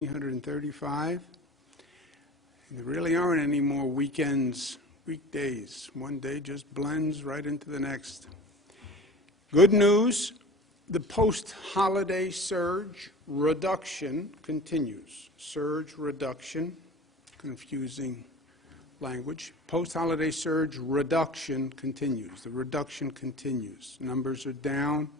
135. And there really aren't any more weekends, weekdays. One day just blends right into the next. Good news, the post-holiday surge reduction continues. Surge reduction, confusing language. Post-holiday surge reduction continues. The reduction continues. Numbers are down.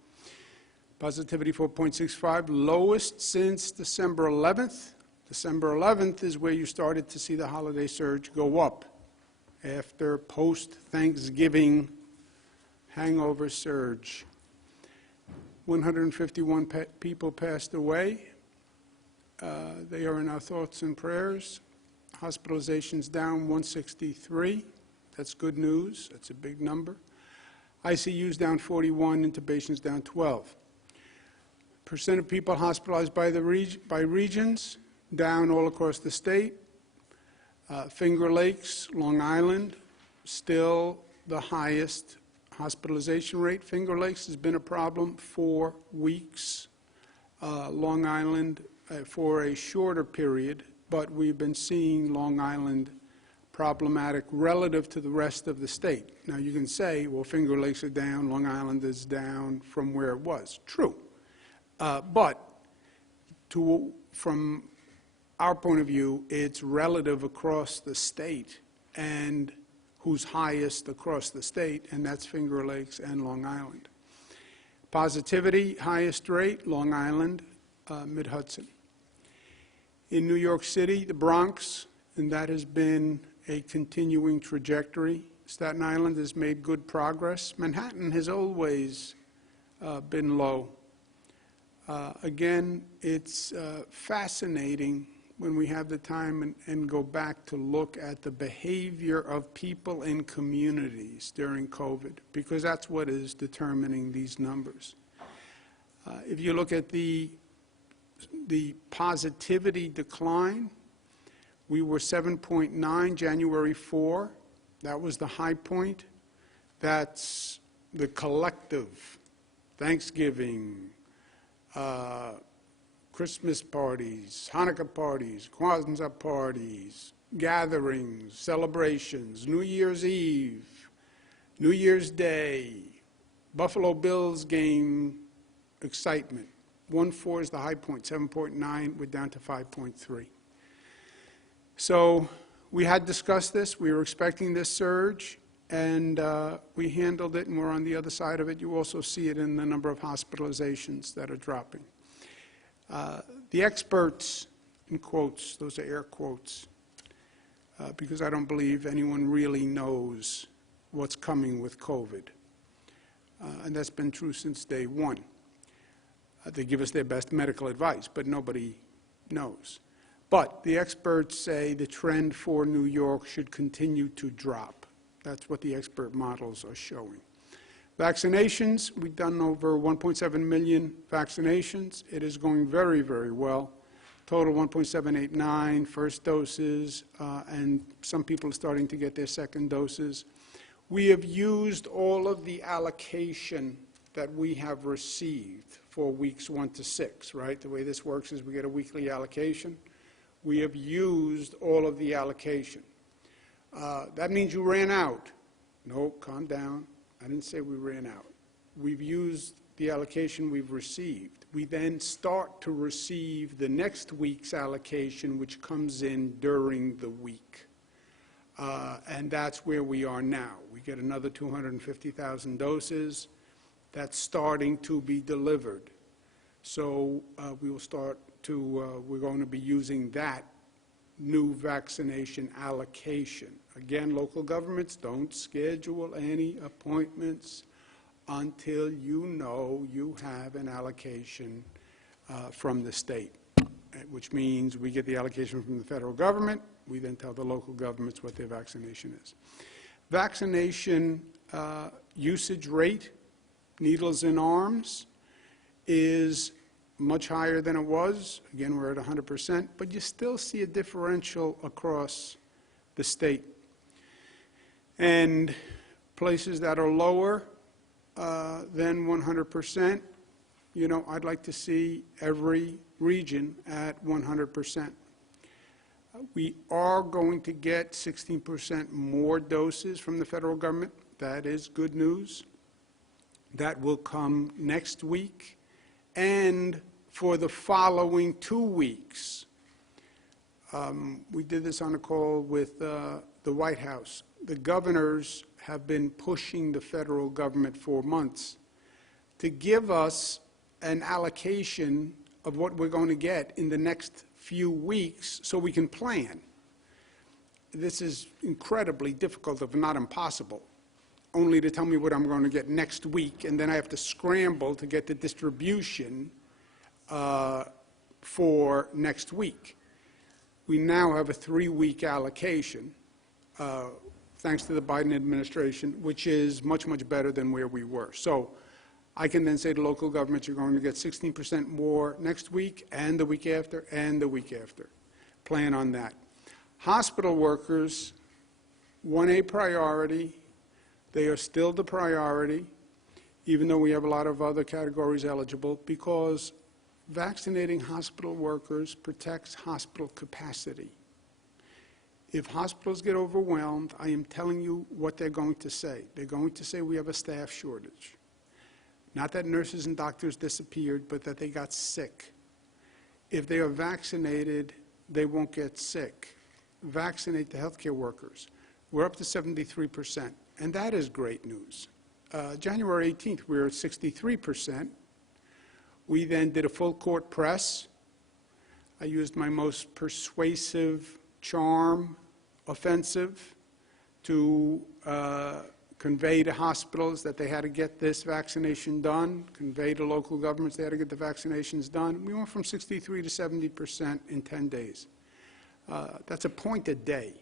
Positivity 4.65, lowest since December 11th. December 11th is where you started to see the holiday surge go up after post-Thanksgiving hangover surge. 151 people passed away. They are in our thoughts and prayers. Hospitalizations down 163. That's good news. That's a big number. ICUs down 41, intubations down 12. Percent of people hospitalized by regions, down all across the state. Finger Lakes, Long Island, still the highest hospitalization rate. Finger Lakes has been a problem for weeks. Long Island for a shorter period, but we've been seeing Long Island problematic relative to the rest of the state. Now you can say, well, Finger Lakes are down, Long Island is down from where it was. True. But from our point of view, it's relative across the state and who's highest across the state, and that's Finger Lakes and Long Island. Positivity, highest rate, Long Island, Mid-Hudson. In New York City, the Bronx, and that has been a continuing trajectory. Staten Island has made good progress. Manhattan has always been low. Again, it's fascinating when we have the time and go back to look at the behavior of people in communities during COVID, because that's what is determining these numbers. If you look at the positivity decline, we were 7.9 January 4. That was the high point. That's the collective Thanksgiving, Christmas parties, Hanukkah parties, Kwanzaa parties, gatherings, celebrations, New Year's Eve, New Year's Day, Buffalo Bills game excitement. 1.4 is the high point, 7.9, we're down to 5.3. So we had discussed this, we were expecting this surge, and we handled it, and we're on the other side of it. You also see it in the number of hospitalizations that are dropping. The experts, in quotes, those are air quotes, because I don't believe anyone really knows what's coming with COVID. And that's been true since day one. They give us their best medical advice, but nobody knows. But the experts say the trend for New York should continue to drop. That's what the expert models are showing. Vaccinations, we've done over 1.7 million vaccinations. It is going very, very well. Total 1.789 first doses, and some people are starting to get their second doses. We have used all of the allocation that we have received for weeks 1 to 6, right? The way this works is we get a weekly allocation. We have used all of the allocation. That means you ran out. No, calm down. I didn't say we ran out. We've used the allocation we've received. We then start to receive the next week's allocation, which comes in during the week. And that's where we are now. We get another 250,000 doses. That's starting to be delivered. So we will start to, we're going to be using that new vaccination allocation. Again, local governments, don't schedule any appointments until you know you have an allocation from the state, which means we get the allocation from the federal government. We then tell the local governments what their vaccination is. Vaccination usage rate, needles in arms, is much higher than it was. Again, we're at 100%, but you still see a differential across the state. And places that are lower than 100%, you know, I'd like to see every region at 100%. We are going to get 16% more doses from the federal government. That is good news. That will come next week and for the following 2 weeks. We did this on a call with the White House. The governors have been pushing the federal government for months to give us an allocation of what we're going to get in the next few weeks so we can plan. This is incredibly difficult, if not impossible, only to tell me what I'm going to get next week, and then I have to scramble to get the distribution for next week. We now have a 3-week allocation, thanks to the Biden administration, which is much, much better than where we were. So I can then say to local governments, you're going to get 16% more next week and the week after and the week after. Plan on that. Hospital workers, 1A priority. They are still the priority, even though we have a lot of other categories eligible, because vaccinating hospital workers protects hospital capacity. If hospitals get overwhelmed, I am telling you what they're going to say. They're going to say we have a staff shortage. Not that nurses and doctors disappeared, but that they got sick. If they are vaccinated, they won't get sick. Vaccinate the healthcare workers. We're up to 73%, and that is great news. January 18th, we were at 63%. We then did a full court press. I used my most persuasive charm offensive to convey to hospitals that they had to get this vaccination done, convey to local governments they had to get the vaccinations done. We went from 63 to 70% in 10 days. That's a point a day.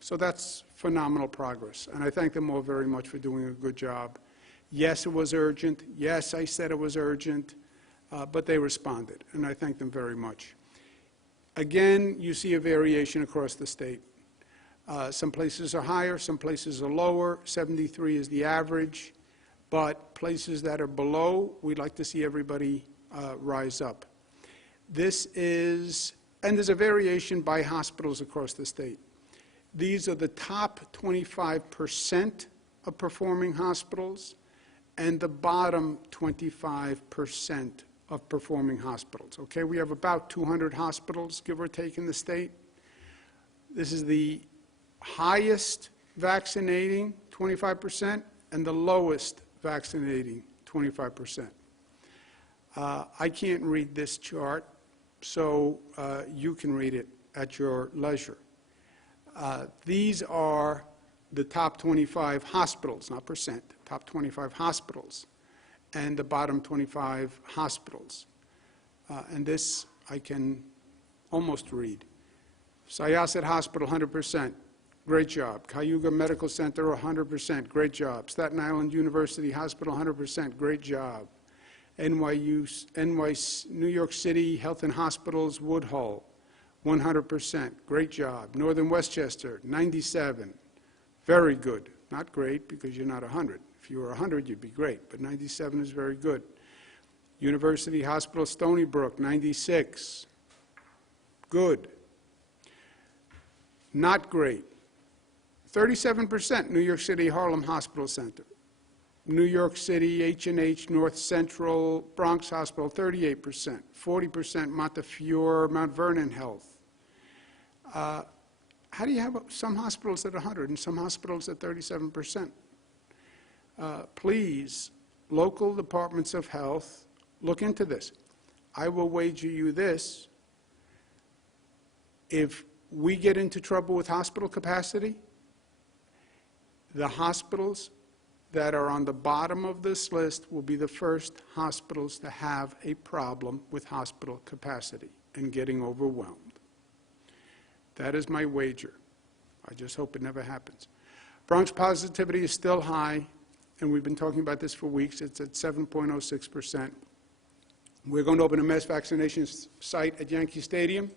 So that's phenomenal progress, and I thank them all very much for doing a good job. Yes, it was urgent. Yes, I said it was urgent, but they responded, and I thank them very much. Again, you see a variation across the state. Some places are higher, some places are lower. 73 is the average, but places that are below, we'd like to see everybody rise up. This is, and there's a variation by hospitals across the state. These are the top 25% of performing hospitals and the bottom 25% of performing hospitals. Okay, we have about 200 hospitals, give or take, in the state. This is the highest vaccinating, 25%, and the lowest vaccinating, 25%. I can't read this chart, so you can read it at your leisure. These are the top 25 hospitals, not percent, top 25 hospitals, and the bottom 25 hospitals. And this I can almost read. Syosset Hospital, 100%, great job. Cayuga Medical Center, 100%, great job. Staten Island University Hospital, 100%, great job. New York City Health and Hospitals, Woodhull, 100%, great job. Northern Westchester, 97, very good. Not great because you're not 100. If you were 100, you'd be great, but 97 is very good. University Hospital Stony Brook, 96, good. Not great. 37%, New York City Harlem Hospital Center. New York City H&H North Central Bronx Hospital, 38%. 40% Montefiore Mount Vernon Health. How do you have some hospitals at 100 and some hospitals at 37%? Please, local departments of health, look into this. I will wager you this. If we get into trouble with hospital capacity, the hospitals that are on the bottom of this list will be the first hospitals to have a problem with hospital capacity and getting overwhelmed. That is my wager. I just hope it never happens. Bronx positivity is still high, and we've been talking about this for weeks. It's at 7.06%. We're going to open a mass vaccination site at Yankee Stadium.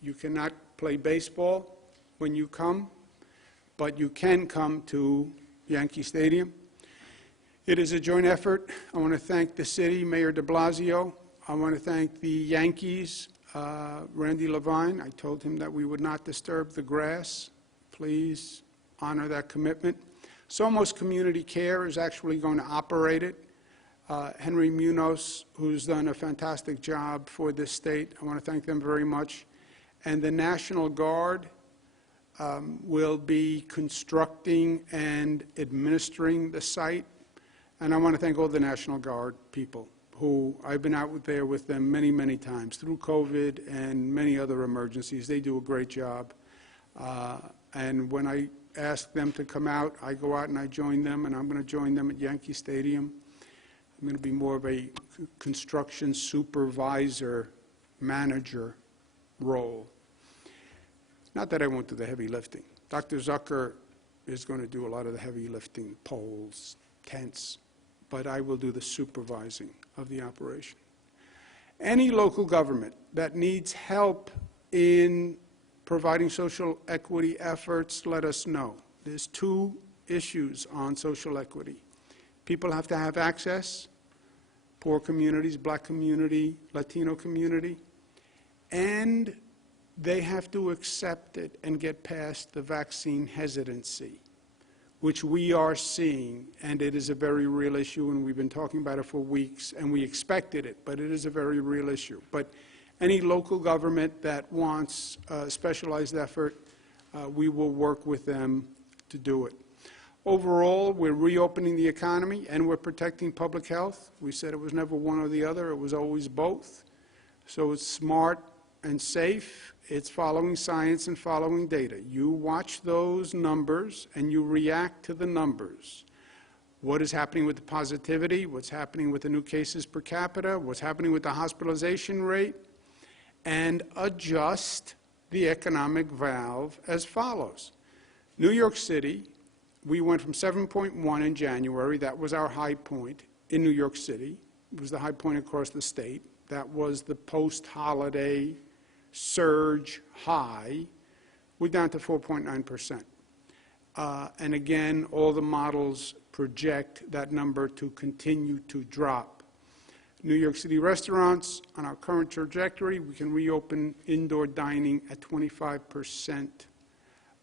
You cannot play baseball when you come, but you can come to Yankee Stadium. It is a joint effort. I want to thank the city, Mayor de Blasio. I want to thank the Yankees, Randy Levine. I told him that we would not disturb the grass. Please honor that commitment. Somos Community Care is actually going to operate it. Henry Munoz, who's done a fantastic job for this state, I want to thank them very much. And the National Guard will be constructing and administering the site. And I want to thank all the National Guard people who I've been out there with them many, many times through COVID and many other emergencies. They do a great job. And when I ask them to come out, I go out and I join them, and I'm going to join them at Yankee Stadium. I'm going to be more of a construction supervisor, manager role. Not that I won't do the heavy lifting. Dr. Zucker is going to do a lot of the heavy lifting, poles, tents, but I will do the supervising of the operation. Any local government that needs help in providing social equity efforts, let us know. There's two issues on social equity. People have to have access, poor communities, black community, Latino community, and they have to accept it and get past the vaccine hesitancy, which we are seeing, and it is a very real issue, and we've been talking about it for weeks, and we expected it, but it is a very real issue. But any local government that wants a specialized effort, we will work with them to do it. Overall, we're reopening the economy and we're protecting public health. We said it was never one or the other, it was always both. So it's smart and safe. It's following science and following data. You watch those numbers and you react to the numbers. What is happening with the positivity, what's happening with the new cases per capita, what's happening with the hospitalization rate, and adjust the economic valve as follows. New York City, we went from 7.1 in January. That was our high point in New York City. It was the high point across the state. That was the post-holiday surge high. We're down to 4.9%. And again, all the models project that number to continue to drop. New York City restaurants, on our current trajectory, we can reopen indoor dining at 25%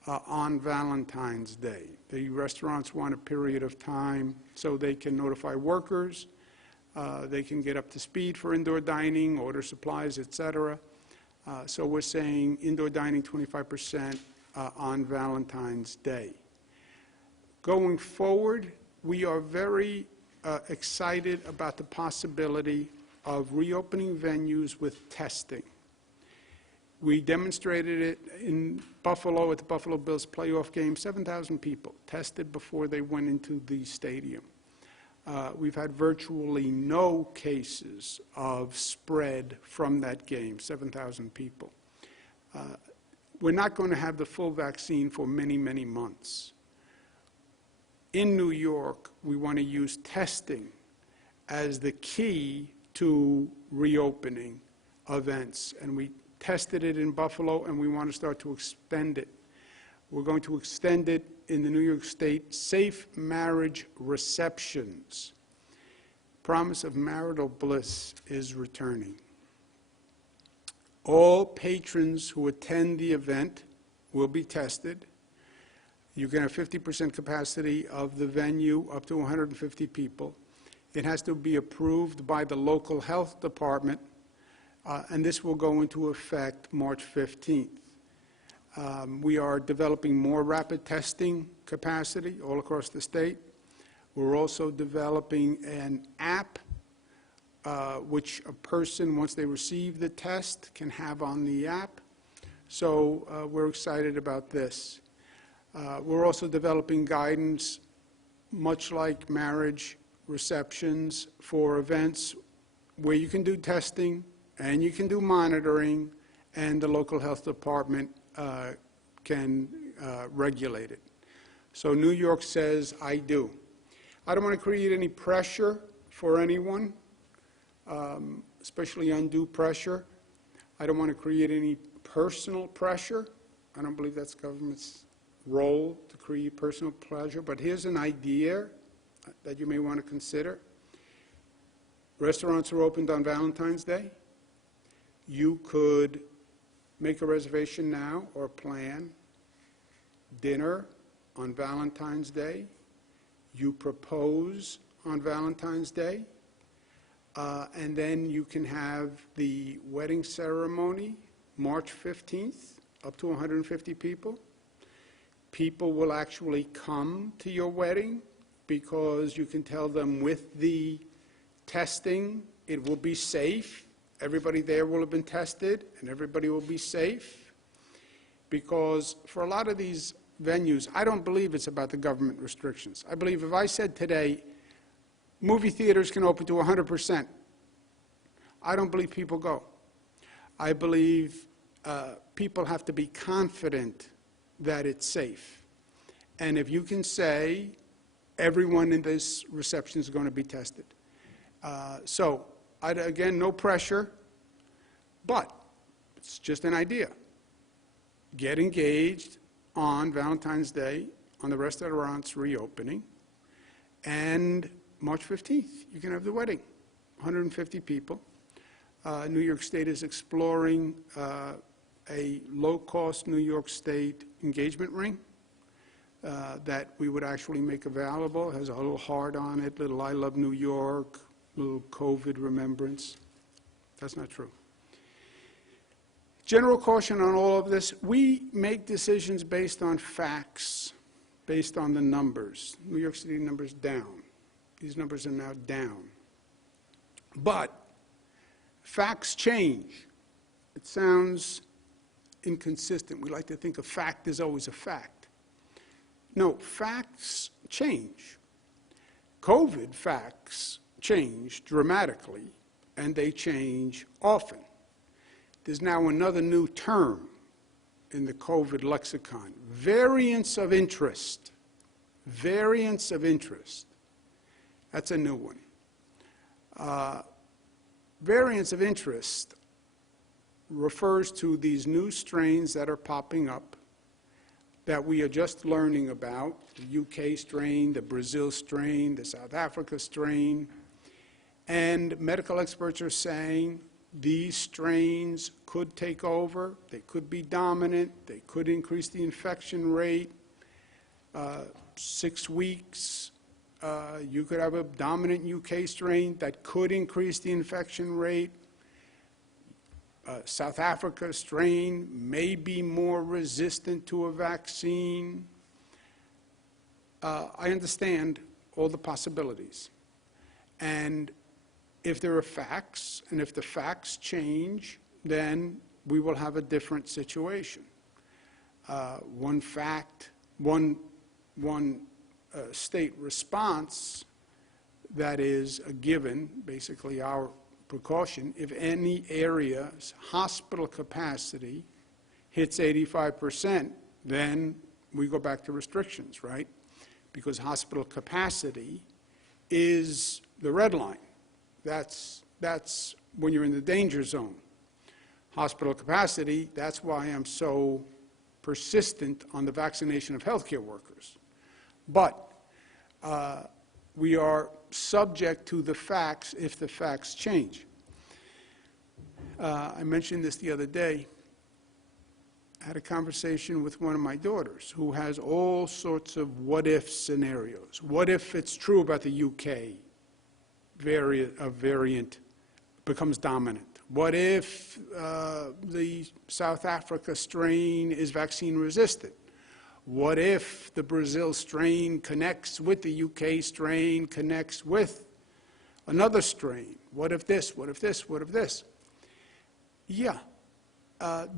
on Valentine's Day. The restaurants want a period of time so they can notify workers, they can get up to speed for indoor dining, order supplies, etc. So we're saying indoor dining 25% on Valentine's Day. Going forward, we are very excited about the possibility of reopening venues with testing. We demonstrated it in Buffalo at the Buffalo Bills playoff game. 7,000 people tested before they went into the stadium. We've had virtually no cases of spread from that game, 7,000 people. We're not going to have the full vaccine for many, many months. In New York, we want to use testing as the key to reopening events. And we tested it in Buffalo, and we want to start to extend it. We're going to extend it in the New York State safe marriage receptions. Promise of marital bliss is returning. All patrons who attend the event will be tested. You can have 50% capacity of the venue, up to 150 people. It has to be approved by the local health department, and this will go into effect March 15th. We are developing more rapid testing capacity all across the state. We're also developing an app which a person, once they receive the test, can have on the app. So we're excited about this. We're also developing guidance, much like marriage receptions, for events where you can do testing and you can do monitoring, and the local health department can regulate it. So New York says, I do. I don't want to create any pressure for anyone, especially undue pressure. I don't want to create any personal pressure. I don't believe that's government's role to create personal pleasure, but here's an idea that you may want to consider. Restaurants are opened on Valentine's Day. You could make a reservation now or plan dinner on Valentine's Day. You propose on Valentine's Day. And then you can have the wedding ceremony March 15th, up to 150 people. People will actually come to your wedding because you can tell them with the testing it will be safe. Everybody there will have been tested and everybody will be safe. Because for a lot of these venues, I don't believe it's about the government restrictions. I believe if I said today, movie theaters can open to 100%, I don't believe people go. I believe people have to be confident that it's safe. And if you can say everyone in this reception is going to be tested. Again, no pressure, but it's just an idea. Get engaged on Valentine's Day, on the restaurants reopening, and March 15th, you can have the wedding, 150 people. New York State is exploring a low-cost New York State engagement ring that we would actually make available. It has a little heart on it, little I love New York, little COVID remembrance. That's not true. General caution on all of this. We make decisions based on facts, based on the numbers. New York City numbers down. These numbers are now down. But facts change. It sounds inconsistent. We like to think a fact is always a fact. No, facts change. COVID facts change dramatically, and they change often. There's now another new term in the COVID lexicon, variance of interest. Variance of interest. That's a new one. Variance of interest refers to these new strains that are popping up that we are just learning about, the UK strain, the Brazil strain, the South Africa strain, and medical experts are saying these strains could take over, they could be dominant, they could increase the infection rate. 6 weeks, you could have a dominant UK strain that could increase the infection rate. South Africa strain may be more resistant to a vaccine. I understand all the possibilities. And if there are facts, and if the facts change, then we will have a different situation. One fact, one state response that is a given, basically our precaution, if any area's hospital capacity hits 85%, then we go back to restrictions, right? Because hospital capacity is the red line. That's when you're in the danger zone. Hospital capacity, that's why I'm so persistent on the vaccination of healthcare workers. But we are subject to the facts if the facts change. I mentioned this the other day. I had a conversation with one of my daughters who has all sorts of what-if scenarios. What if it's true about the UK variant becomes dominant? What if the South Africa strain is vaccine resistant? What if the Brazil strain connects with the UK strain, connects with another strain? What if this, what if this, what if this? Yeah,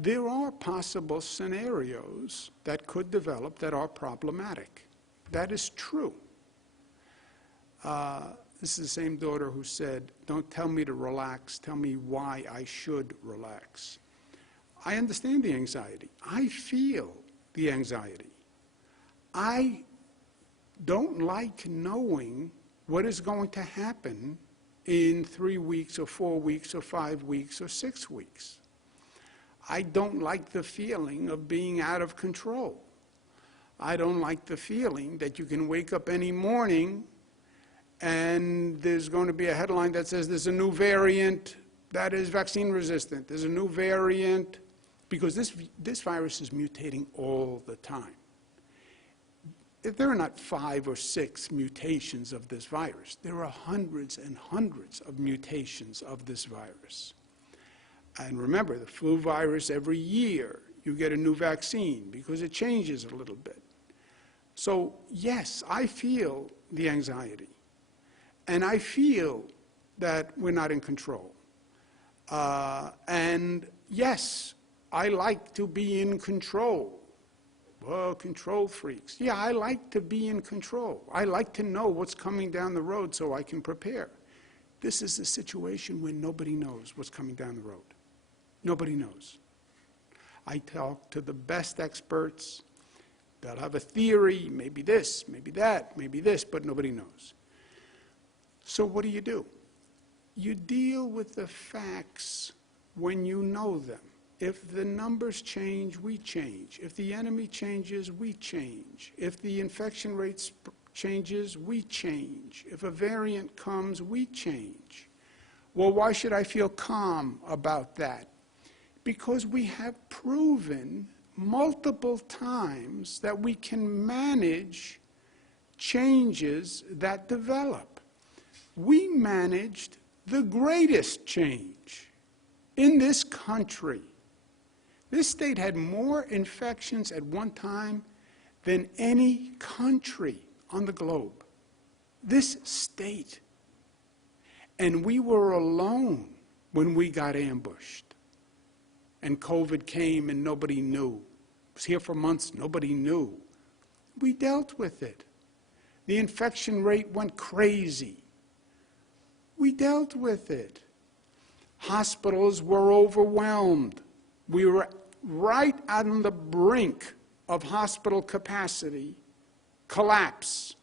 there are possible scenarios that could develop that are problematic. That is true. This is the same daughter who said, don't tell me to relax, tell me why I should relax. I understand the anxiety. I feel the anxiety. I don't like knowing what is going to happen in 3 weeks or 4 weeks or 5 weeks or 6 weeks. I don't like the feeling of being out of control. I don't like the feeling that you can wake up any morning and there's going to be a headline that says there's a new variant that is vaccine resistant. There's a new variant, because this virus is mutating all the time. If there are not 5 or 6 mutations of this virus, there are hundreds and hundreds of mutations of this virus. And remember, the flu virus, every year you get a new vaccine because it changes a little bit. So yes, I feel the anxiety, and I feel that we're not in control. And yes, I like to be in control. Well, control freaks. Yeah, I like to be in control. I like to know what's coming down the road so I can prepare. This is a situation where nobody knows what's coming down the road. Nobody knows. I talk to the best experts. They'll have a theory, maybe this, maybe that, maybe this, but nobody knows. So what do? You deal with the facts when you know them. If the numbers change, we change. If the enemy changes, we change. If the infection rate changes, we change. If a variant comes, we change. Well, why should I feel calm about that? Because we have proven multiple times that we can manage changes that develop. We managed the greatest change in this country. This state had more infections at one time than any country on the globe. This state. And we were alone when we got ambushed. And COVID came and nobody knew. It was here for months, nobody knew. We dealt with it. The infection rate went crazy. We dealt with it. Hospitals were overwhelmed. We were right on the brink of hospital capacity collapse,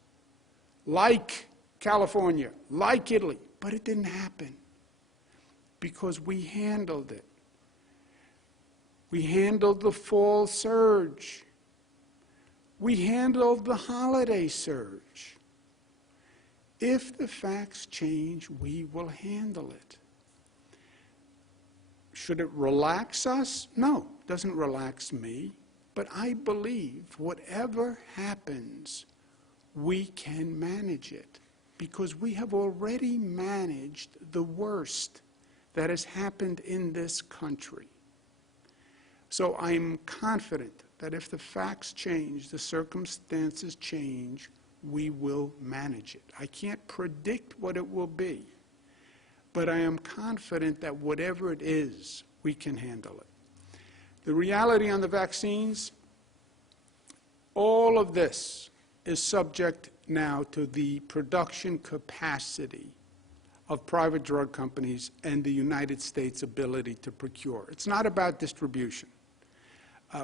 like California, like Italy. But it didn't happen because we handled it. We handled the fall surge. We handled the holiday surge. If the facts change, we will handle it. Should it relax us? No, it doesn't relax me. But I believe whatever happens, we can manage it because we have already managed the worst that has happened in this country. So I'm confident that if the facts change, the circumstances change, we will manage it. I can't predict what it will be, but I am confident that whatever it is, we can handle it. The reality on the vaccines, all of this is subject now to the production capacity of private drug companies and the United States' ability to procure. It's not about distribution.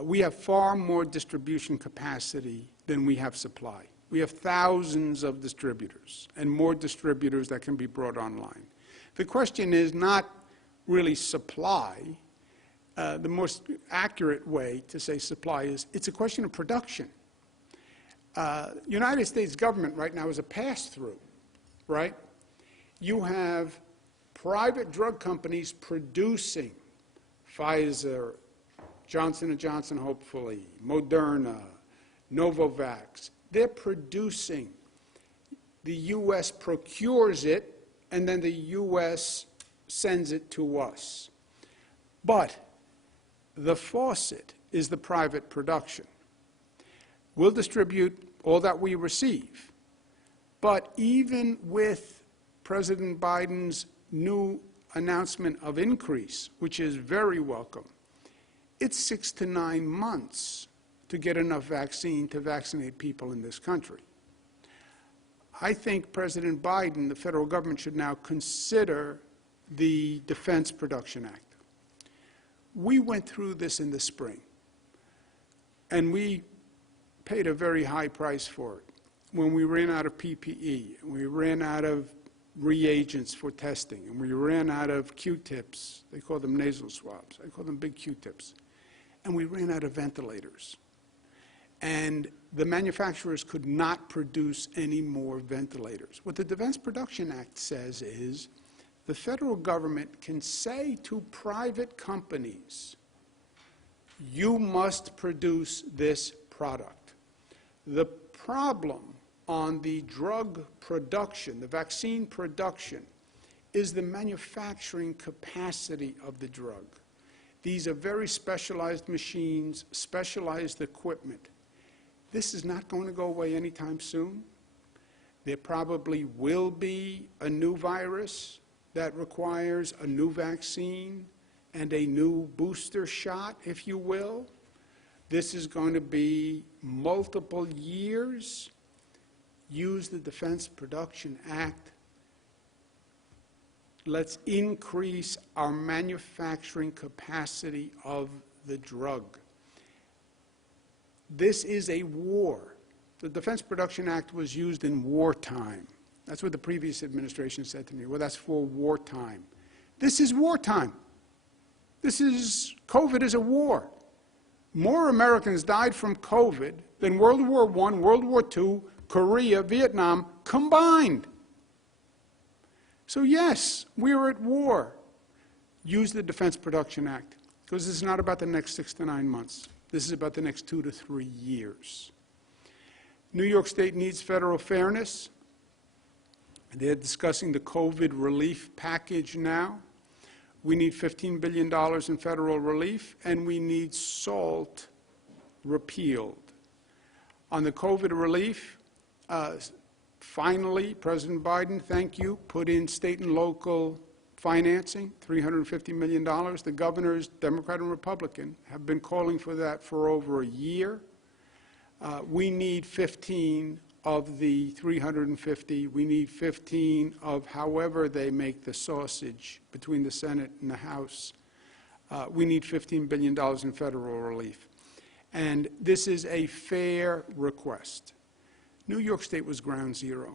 We have far more distribution capacity than we have supply. We have thousands of distributors and more distributors that can be brought online. The question is not really supply. The most accurate way to say supply is it's a question of production. United States government right now is a pass-through, right? You have private drug companies producing Pfizer, Johnson & Johnson, hopefully, Moderna, Novavax. They're producing. The U.S. procures it, and then the U.S. sends it to us. But the faucet is the private production. We'll distribute all that we receive. But even with President Biden's new announcement of increase, which is very welcome, it's 6 to 9 months to get enough vaccine to vaccinate people in this country. I think President Biden, the federal government, should now consider the Defense Production Act. We went through this in the spring, and we paid a very high price for it. When we ran out of PPE, and we ran out of reagents for testing, and we ran out of Q-tips. They call them nasal swabs. I call them big Q-tips. And we ran out of ventilators. and the manufacturers could not produce any more ventilators. What the Defense Production Act says is the federal government can say to private companies, you must produce this product. The problem on the drug production, the vaccine production, is the manufacturing capacity of the drug. These are very specialized machines, specialized equipment. This is not going to go away anytime soon. There probably will be a new virus that requires a new vaccine and a new booster shot, if you will. This is going to be multiple years. Use the Defense Production Act. Let's increase our manufacturing capacity of the drug. This is a war. The Defense Production Act was used in wartime. That's what the previous administration said to me. Well, that's for wartime. This is wartime. COVID is a war. More Americans died from COVID than World War I, World War II, Korea, Vietnam combined. So yes, we are at war. Use the Defense Production Act, because this is not about the next 6 to 9 months. This is about the next 2 to 3 years. New York State needs federal fairness. They're discussing the COVID relief package now. We need $15 billion in federal relief, and we need SALT repealed. On the COVID relief, finally, President Biden, thank you, put in state and local financing, $350 million. The governors, Democrat and Republican, have been calling for that for over a year. We need 15 of the 350. We need 15 of however they make the sausage between the Senate and the House. We need $15 billion in federal relief. And this is a fair request. New York State was ground zero.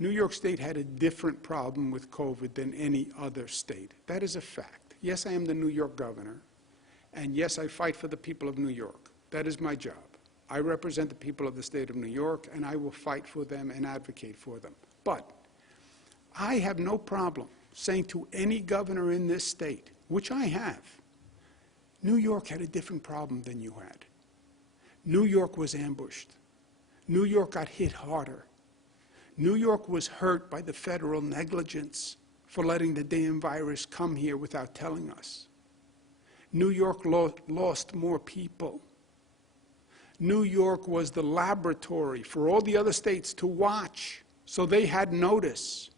New York State had a different problem with COVID than any other state. That is a fact. Yes, I am the New York governor, and yes, I fight for the people of New York. That is my job. I represent the people of the state of New York, and I will fight for them and advocate for them. But I have no problem saying to any governor in this state, which I have, New York had a different problem than you had. New York was ambushed. New York got hit harder. New York was hurt by the federal negligence for letting the damn virus come here without telling us. New York lost more people. New York was the laboratory for all the other states to watch, so they had notice.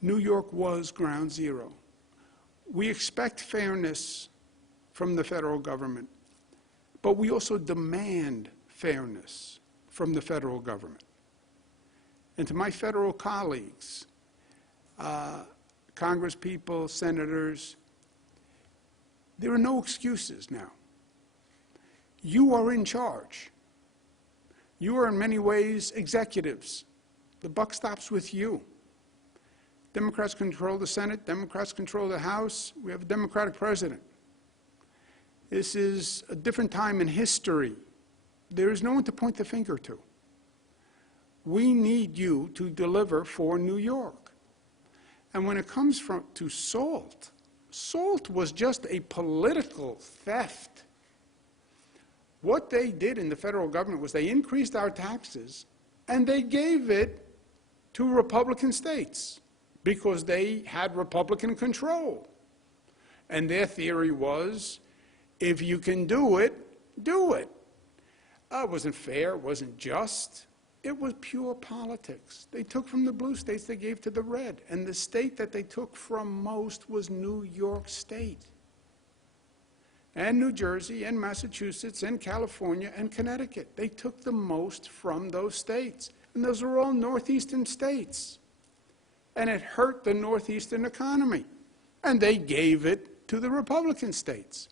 New York was ground zero. We expect fairness from the federal government, but we also demand fairness from the federal government. And to my federal colleagues, congresspeople, senators, there are no excuses now. You are in charge. You are in many ways executives. The buck stops with you. Democrats control the Senate, Democrats control the House. We have a Democratic president. This is a different time in history. There is no one to point the finger to. We need you to deliver for New York. And when it comes to SALT, SALT was just a political theft. What they did in the federal government was they increased our taxes and they gave it to Republican states because they had Republican control. And their theory was, if you can do it, do it. It wasn't fair, it wasn't just. It was pure politics. They took from the blue states, they gave to the red. And the state that they took from most was New York State. And New Jersey, and Massachusetts, and California, and Connecticut. They took the most from those states. And those are all northeastern states. And it hurt the northeastern economy. And they gave it to the Republican states.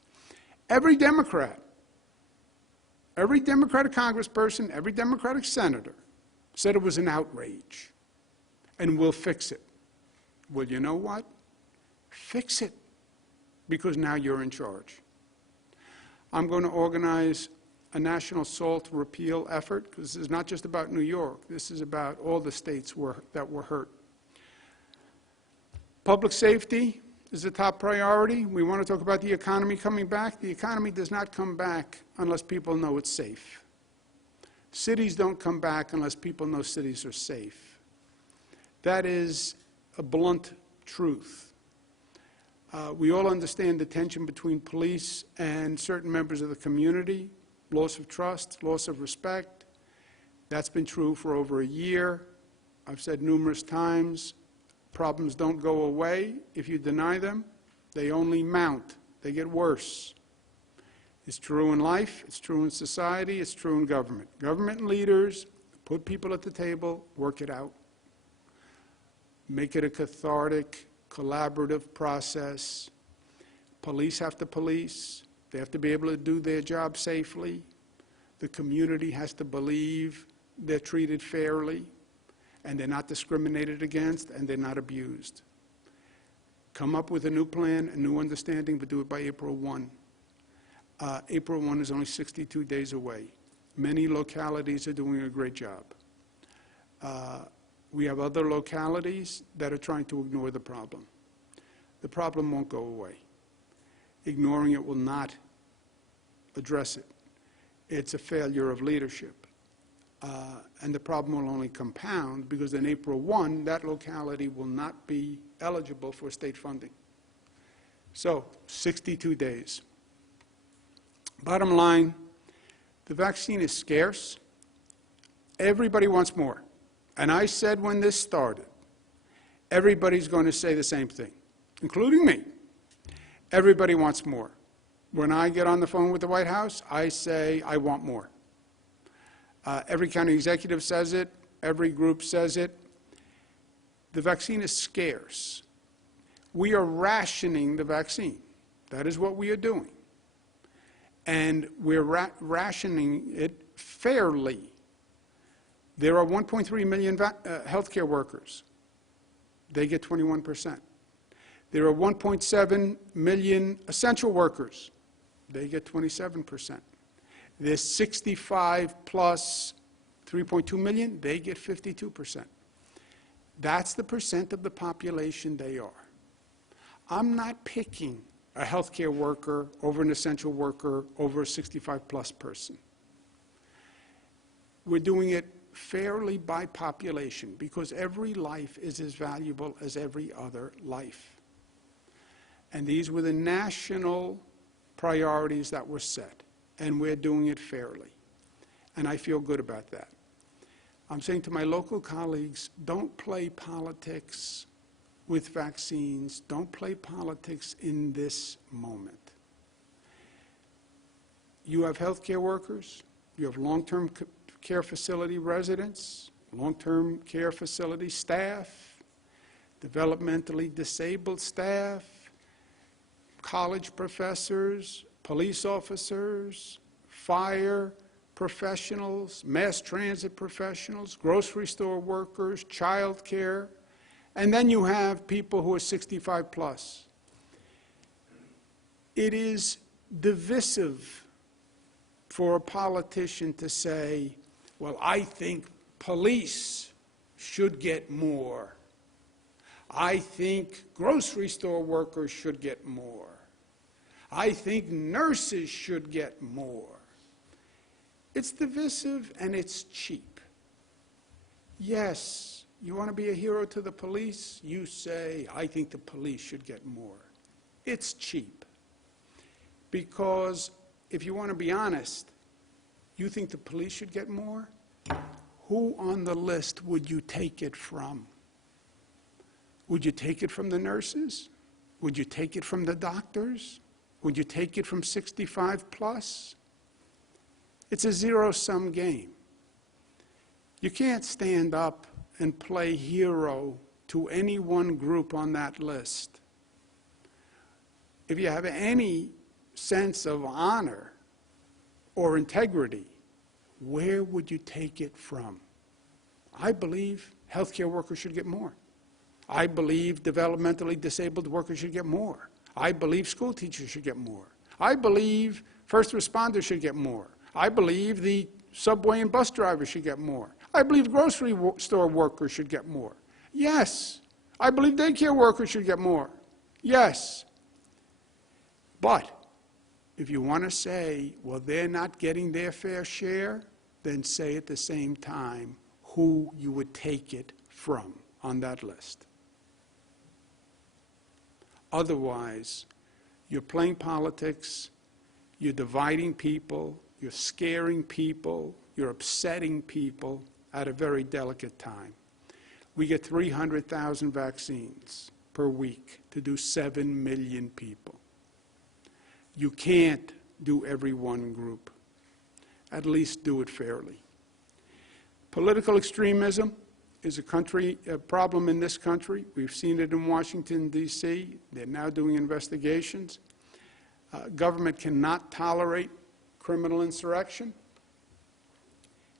Every Democratic congressperson, every Democratic senator said it was an outrage, and we'll fix it. Well, you know what? Fix it, because now you're in charge. I'm going to organize a national SALT repeal effort, because this is not just about New York. This is about all the states that were hurt. Public safety is a top priority. We want to talk about the economy coming back. The economy does not come back unless people know it's safe. Cities don't come back unless people know cities are safe. That is a blunt truth. We all understand the tension between police and certain members of the community, loss of trust, loss of respect. That's been true for over a year. I've said numerous times, problems don't go away if you deny them. They only mount. They get worse. It's true in life, it's true in society, it's true in government. Government leaders put people at the table, work it out. Make it a cathartic, collaborative process. Police have to police. They have to be able to do their job safely. The community has to believe they're treated fairly, and they're not discriminated against, and they're not abused. Come up with a new plan, a new understanding, but do it by April 1. April 1 is only 62 days away. Many localities are doing a great job. We have other localities that are trying to ignore the problem. The problem won't go away. Ignoring it will not address it. It's a failure of leadership. And the problem will only compound because in April 1, that locality will not be eligible for state funding. So, 62 days. Bottom line, the vaccine is scarce. Everybody wants more. And I said when this started, everybody's going to say the same thing, including me. Everybody wants more. When I get on the phone with the White House, I say, I want more. Every county executive says it. Every group says it. The vaccine is scarce. We are rationing the vaccine. That is what we are doing. And we're rationing it fairly. There are 1.3 million healthcare workers. They get 21%. There are 1.7 million essential workers. They get 27%. There's 65 plus 3.2 million. They get 52%. That's the percent of the population they are. I'm not picking a healthcare worker over an essential worker over a 65-plus person. We're doing it fairly by population because every life is as valuable as every other life. And these were the national priorities that were set, and we're doing it fairly. And I feel good about that. I'm saying to my local colleagues, don't play politics with vaccines. Don't play politics in this moment. You have healthcare workers, you have long-term care facility residents, long-term care facility staff, developmentally disabled staff, college professors, police officers, fire professionals, mass transit professionals, grocery store workers, child care, and then you have people who are 65 plus. It is divisive for a politician to say, well, I think police should get more. I think grocery store workers should get more. I think nurses should get more. It's divisive and it's cheap. Yes, you want to be a hero to the police? You say, I think the police should get more. It's cheap. Because if you want to be honest, you think the police should get more? Who on the list would you take it from? Would you take it from the nurses? Would you take it from the doctors? Would you take it from 65 plus? It's a zero-sum game. You can't stand up and play hero to any one group on that list. If you have any sense of honor or integrity, where would you take it from? I believe healthcare workers should get more. I believe developmentally disabled workers should get more. I believe school teachers should get more. I believe first responders should get more. I believe the subway and bus drivers should get more. I believe grocery store workers should get more. Yes. I believe daycare workers should get more. Yes. But if you want to say, well, they're not getting their fair share, then say at the same time who you would take it from on that list. Otherwise, you're playing politics, you're dividing people, you're scaring people, you're upsetting people at a very delicate time. We get 300,000 vaccines per week to do 7 million people. You can't do every one group. At least do it fairly. Political extremism is a problem in this country. We've seen it in Washington, D.C. They're now doing investigations. Government cannot tolerate criminal insurrection,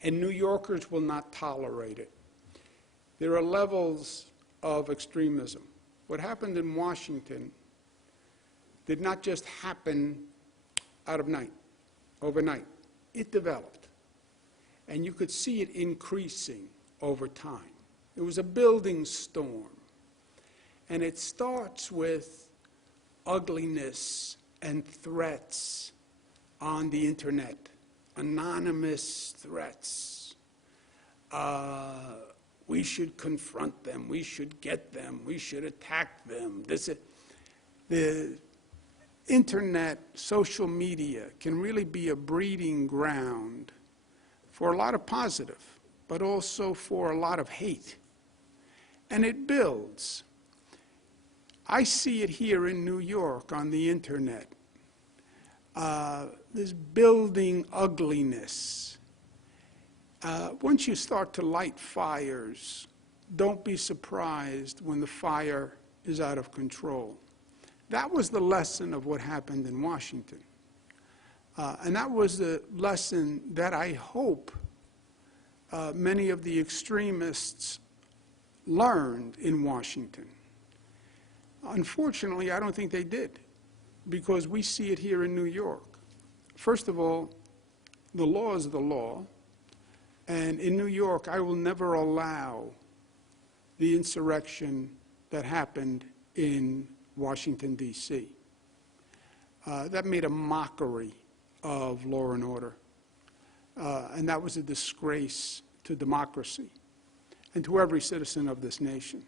and New Yorkers will not tolerate it. There are levels of extremism. What happened in Washington did not just happen overnight. It developed, and you could see it increasing over time. It was a building storm, and it starts with ugliness and threats on the internet, anonymous threats. We should confront them, we should get them, we should attack them. The internet, social media can really be a breeding ground for a lot of positive, but also for a lot of hate. And it builds. I see it here in New York on the internet. This building ugliness. Once you start to light fires, don't be surprised when the fire is out of control. That was the lesson of what happened in Washington. And that was the lesson that I hope many of the extremists learned in Washington. Unfortunately, I don't think they did, because we see it here in New York. First of all, the law is the law. And in New York, I will never allow the insurrection that happened in Washington, D.C. That made a mockery of law and order. And that was a disgrace to democracy and to every citizen of this nation.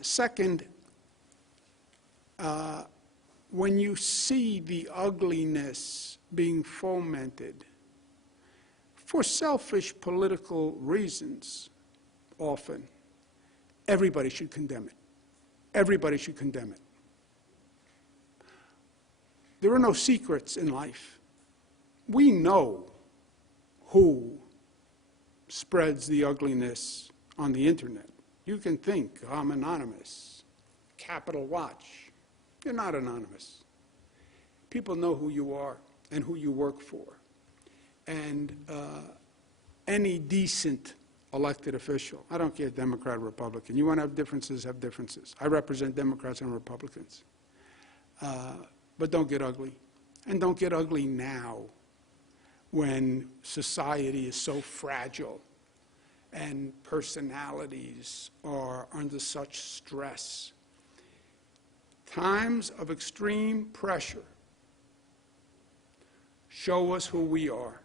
Second, when you see the ugliness being fomented for selfish political reasons, often, everybody should condemn it. Everybody should condemn it. There are no secrets in life. We know who spreads the ugliness on the internet. You can think, I'm anonymous, Capital Watch. You're not anonymous. People know who you are and who you work for. And any decent elected official, I don't care Democrat or Republican, you want to have differences, have differences. I represent Democrats and Republicans. But don't get ugly. And don't get ugly now when society is so fragile and personalities are under such stress. Times of extreme pressure show us who we are.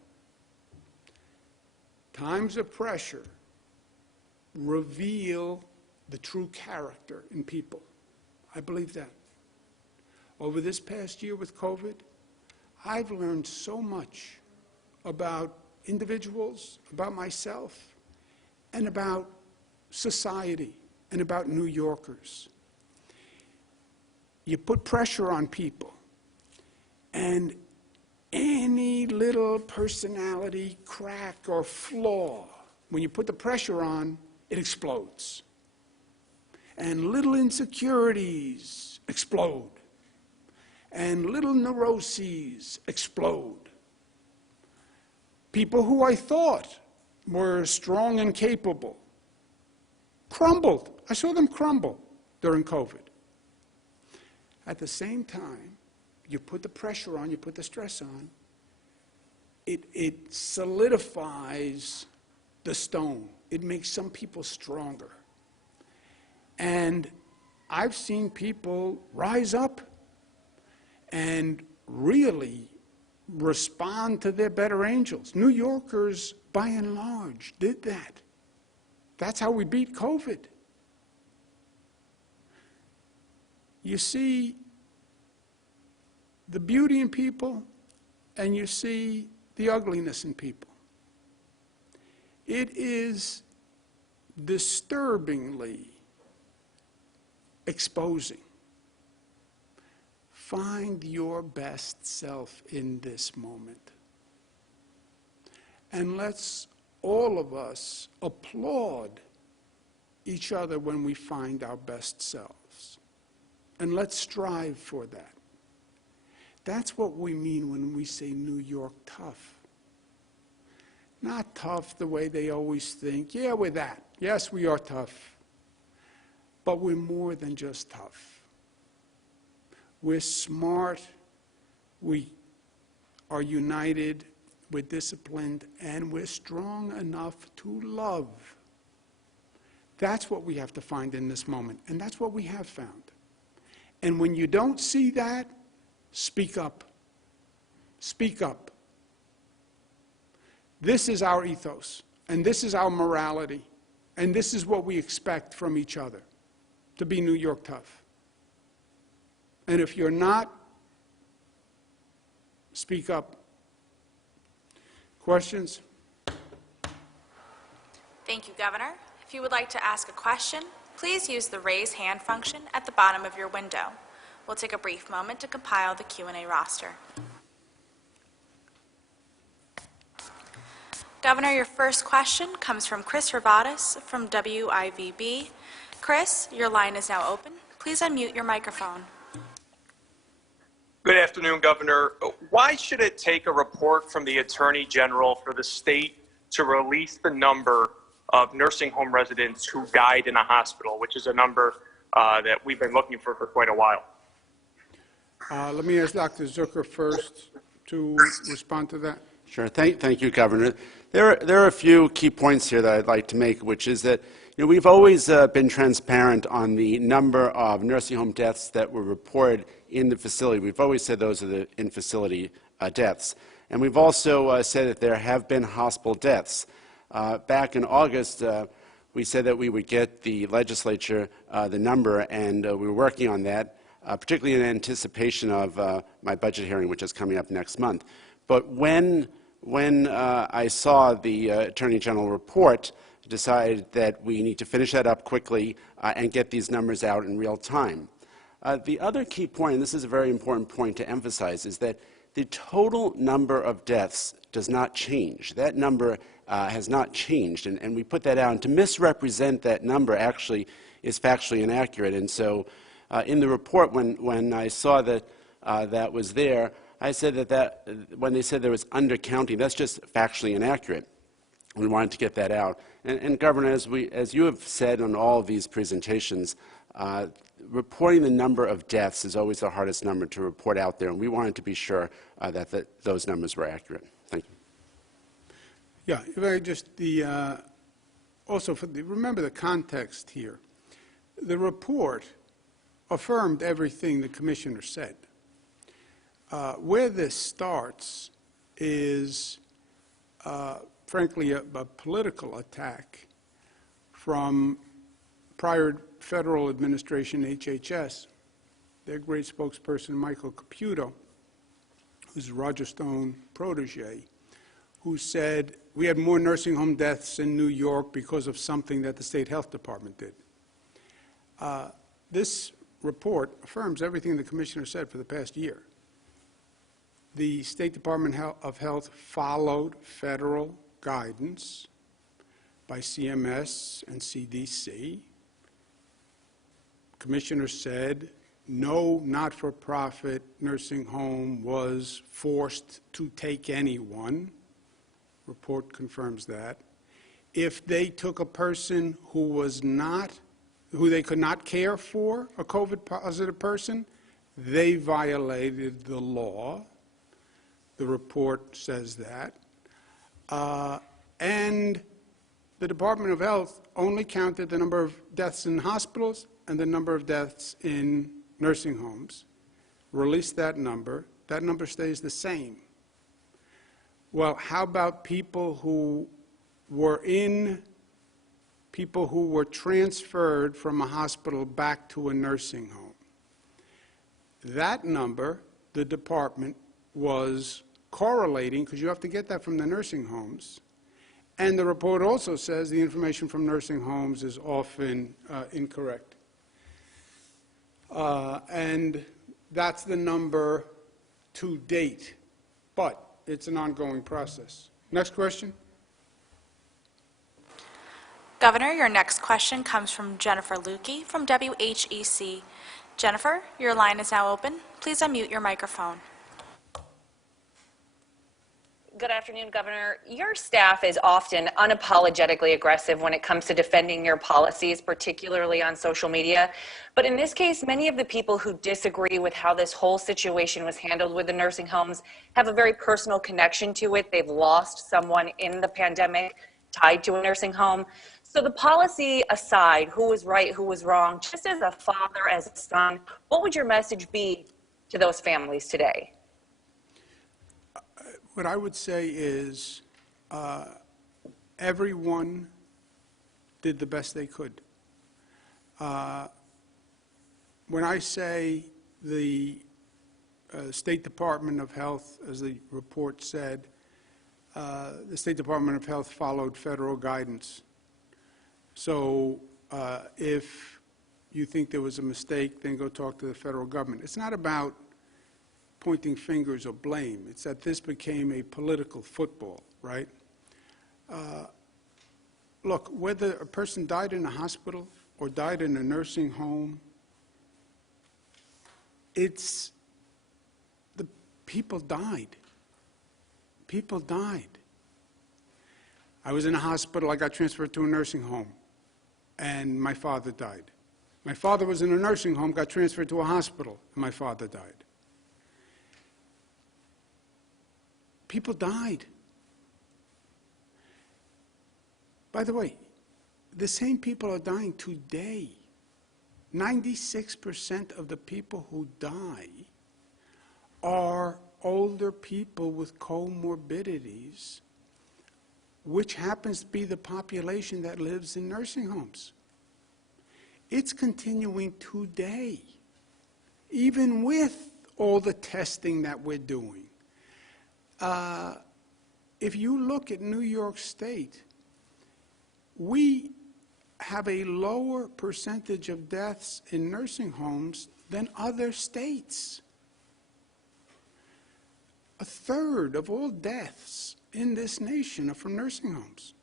Times of pressure reveal the true character in people. I believe that. Over this past year with COVID, I've learned so much about individuals, about myself, and about society, and about New Yorkers. You put pressure on people, and any little personality crack or flaw, when you put the pressure on, it explodes. And little insecurities explode. And little neuroses explode. People who I thought were strong and capable crumbled. I saw them crumble during COVID. At the same time, you put the pressure on, you put the stress on, it solidifies the stone. It makes some people stronger. And I've seen people rise up and really respond to their better angels. New Yorkers, by and large, did that. That's how we beat COVID. You see the beauty in people, and you see the ugliness in people. It is disturbingly exposing. Find your best self in this moment. And let's all of us applaud each other when we find our best selves. And let's strive for that. That's what we mean when we say New York tough. Not tough the way they always think. Yeah, we're that. Yes, we are tough. But we're more than just tough. We're smart. We are united. We're disciplined. And we're strong enough to love. That's what we have to find in this moment. And that's what we have found. And when you don't see that, speak up. Speak up. This is our ethos, and this is our morality, and this is what we expect from each other, to be New York tough. And if you're not, speak up. Questions? Thank you, Governor. If you would like to ask a question, please use the raise hand function at the bottom of your window. We'll take a brief moment to compile the Q&A roster. Governor, your first question comes from Chris Ravadas from WIVB. Chris, your line is now open. Please unmute your microphone. Good afternoon, Governor. Why should it take a report from the Attorney General for the state to release the number of nursing home residents who died in a hospital, which is a number that we've been looking for quite a while? Let me ask Dr. Zucker first to respond to that. Sure. Thank you, Governor. There are a few key points here that I'd like to make, which is that we've always been transparent on the number of nursing home deaths that were reported in the facility. We've always said those are the in-facility deaths. And we've also said that there have been hospital deaths. Back in August, we said that we would get the legislature the number, and we were working on that, particularly in anticipation of my budget hearing, which is coming up next month. But when I saw the Attorney General report, decided that we need to finish that up quickly and get these numbers out in real time. The other key point, and this is a very important point to emphasize, is that the total number of deaths does not change. That number has not changed, and we put that out. And to misrepresent that number actually is factually inaccurate. And so in the report, when I saw that that was there, I said that when they said there was undercounting, that's just factually inaccurate. We wanted to get that out. And Governor, as you have said on all of these presentations, reporting the number of deaths is always the hardest number to report out there, and we wanted to be sure that those numbers were accurate. Thank you. Yeah, if I just also remember the context here. The report affirmed everything the commissioner said. Where this starts is, frankly, a political attack from prior federal administration, HHS, their great spokesperson, Michael Caputo, who's a Roger Stone protege, who said we had more nursing home deaths in New York because of something that the state health department did. This report affirms everything the commissioner said for the past year. The State Department of Health followed federal guidance by CMS and CDC. Commissioner said no not-for-profit nursing home was forced to take anyone. Report confirms that. If they took a person who they could not care for, a COVID-positive person, they violated the law. The report says that. And the Department of Health only counted the number of deaths in hospitals and the number of deaths in nursing homes, released that number stays the same. Well, how about people who were transferred from a hospital back to a nursing home? That number, the department was correlating, because you have to get that from the nursing homes. And the report also says the information from nursing homes is often incorrect. And that's the number to date. But it's an ongoing process. Next question. Governor, your next question comes from Jennifer Lukey from WHEC. Jennifer, your line is now open. Please unmute your microphone. Good afternoon, Governor. Your staff is often unapologetically aggressive when it comes to defending your policies, particularly on social media. But in this case, many of the people who disagree with how this whole situation was handled with the nursing homes have a very personal connection to it. They've lost someone in the pandemic tied to a nursing home. So the policy aside, who was right, who was wrong, just as a father, as a son, what would your message be to those families today? What I would say is everyone did the best they could. When I say the State Department of Health, as the report said, the State Department of Health followed federal guidance. So if you think there was a mistake, then go talk to the federal government. It's not about pointing fingers or blame. It's that this became a political football, right? Look, whether a person died in a hospital or died in a nursing home, it's the people died. People died. I was in a hospital, I got transferred to a nursing home, and my father died. My father was in a nursing home, got transferred to a hospital, and my father died. People died. By the way, the same people are dying today. 96% of the people who die are older people with comorbidities, which happens to be the population that lives in nursing homes. It's continuing today, even with all the testing that we're doing. If you look at New York State, we have a lower percentage of deaths in nursing homes than other states. A third of all deaths in this nation are from nursing homes.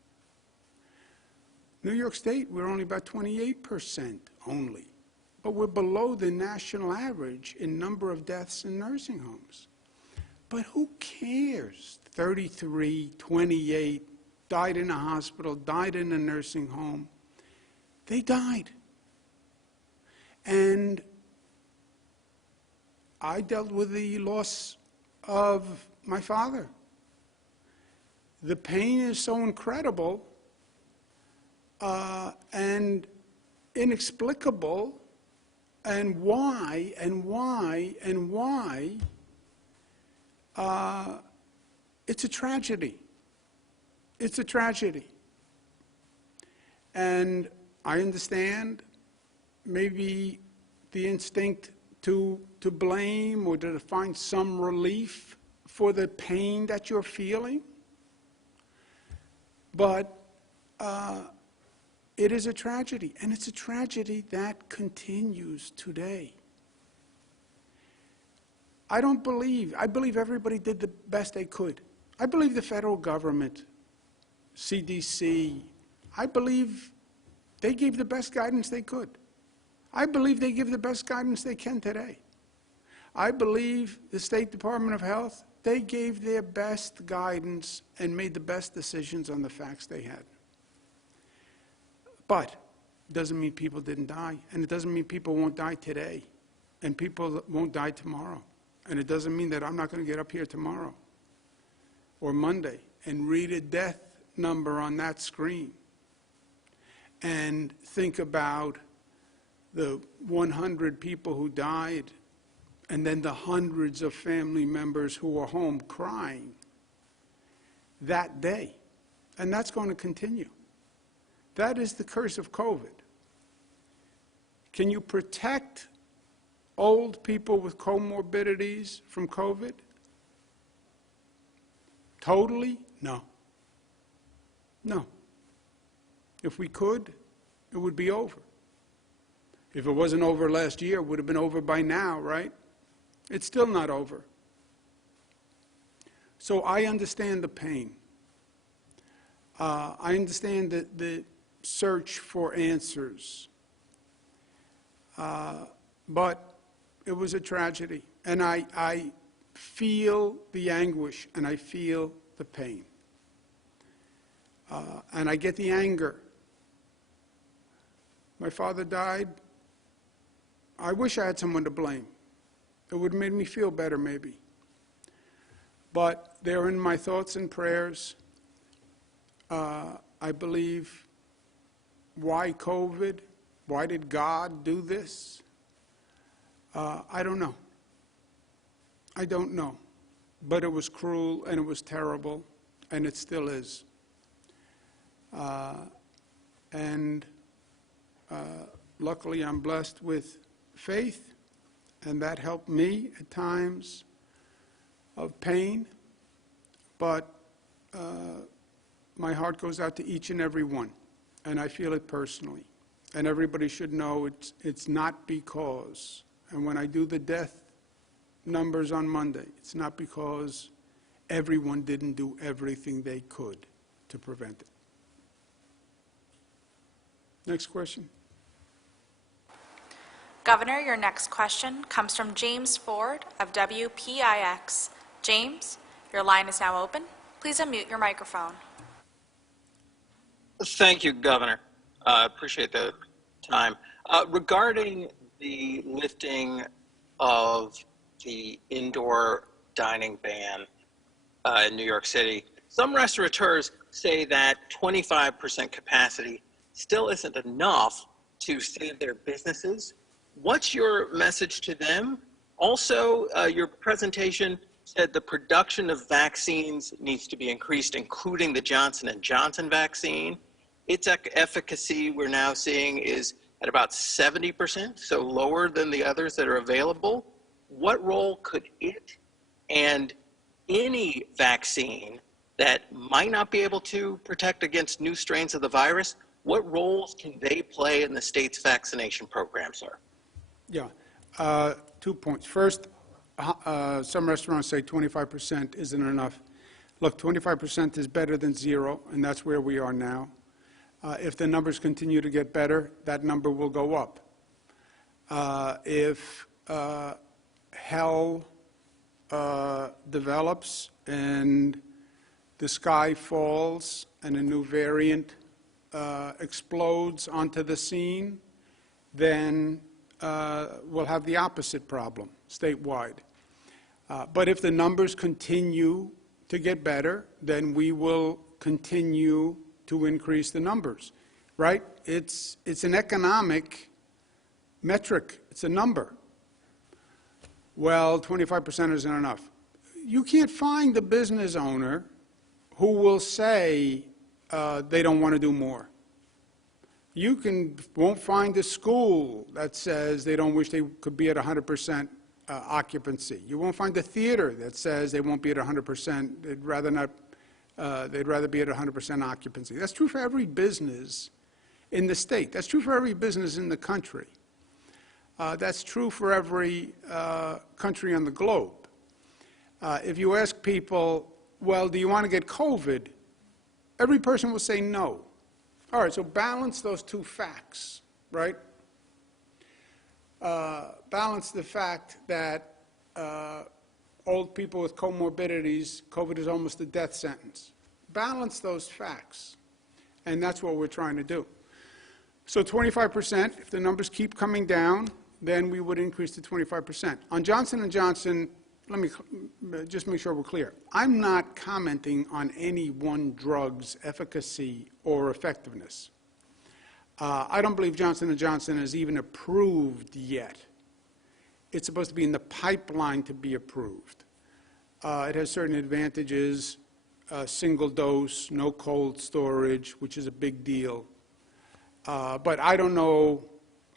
New York State, we're only about 28% only, but we're below the national average in number of deaths in nursing homes. But who cares? 33, 28, died in a hospital, died in a nursing home. They died. And I dealt with the loss of my father. The pain is so incredible and inexplicable, and why, it's a tragedy. It's a tragedy. And I understand maybe the instinct to blame or to find some relief for the pain that you're feeling. But it is a tragedy, and it's a tragedy that continues today. I believe everybody did the best they could. I believe the federal government, CDC, I believe they gave the best guidance they could. I believe they give the best guidance they can today. I believe the State Department of Health, they gave their best guidance and made the best decisions on the facts they had. But it doesn't mean people didn't die, and it doesn't mean people won't die today, and people won't die tomorrow. And it doesn't mean that I'm not going to get up here tomorrow or Monday and read a death number on that screen and think about the 100 people who died and then the hundreds of family members who were home crying that day. And that's going to continue. That is the curse of COVID. Can you protect old people with comorbidities from COVID? Totally? No. No. If we could, it would be over. If it wasn't over last year, it would have been over by now, right? It's still not over. So I understand the pain. I understand the search for answers. But it was a tragedy. And I feel the anguish and I feel the pain. And I get the anger. My father died. I wish I had someone to blame. It would have made me feel better, maybe. But they're in my thoughts and prayers. I believe, why COVID? Why did God do this? I don't know. I don't know. But it was cruel and it was terrible, and it still is. Luckily, I'm blessed with faith, and that helped me at times of pain. But my heart goes out to each and every one, and I feel it personally. And everybody should know it's not because, and when I do the death numbers on Monday, it's not because everyone didn't do everything they could to prevent it. Next question. Governor, your next question comes from James Ford of WPIX. James, your line is now open. Please unmute your microphone. Thank you, Governor. Appreciate the time. Regarding the lifting of the indoor dining ban in New York City, some restaurateurs say that 25% capacity still isn't enough to save their businesses. What's your message to them? Also, your presentation said the production of vaccines needs to be increased, including the Johnson & Johnson vaccine. Its efficacy we're now seeing is at about 70%, so lower than the others that are available. What role could it and any vaccine that might not be able to protect against new strains of the virus, what roles can they play in the state's vaccination program, sir? Yeah, 2 points. First, some restaurants say 25% isn't enough. Look, 25% is better than zero, and that's where we are now. If the numbers continue to get better, that number will go up. If hell develops and the sky falls and a new variant explodes onto the scene, then we'll have the opposite problem statewide. But if the numbers continue to get better, then we will continue to increase the numbers, right? It's an economic metric. It's a number. Well, 25% isn't enough. You can't find the business owner who will say they don't want to do more. You won't find a school that says they don't wish they could be at 100% occupancy. You won't find a theater that says they won't be at 100%. They'd rather not. They'd rather be at 100% occupancy. That's true for every business in the state. That's true for every business in the country. That's true for every country on the globe. If you ask people, well, do you want to get COVID? Every person will say no. All right, so balance those two facts, right? Balance the fact that old people with comorbidities, COVID is almost a death sentence. Balance those facts, and that's what we're trying to do. So 25%, if the numbers keep coming down, then we would increase to 25%. On Johnson & Johnson, let me just make sure we're clear. I'm not commenting on any one drug's efficacy or effectiveness. I don't believe Johnson & Johnson is even approved yet. It's supposed to be in the pipeline to be approved. It has certain advantages, single dose, no cold storage, which is a big deal. But I don't know,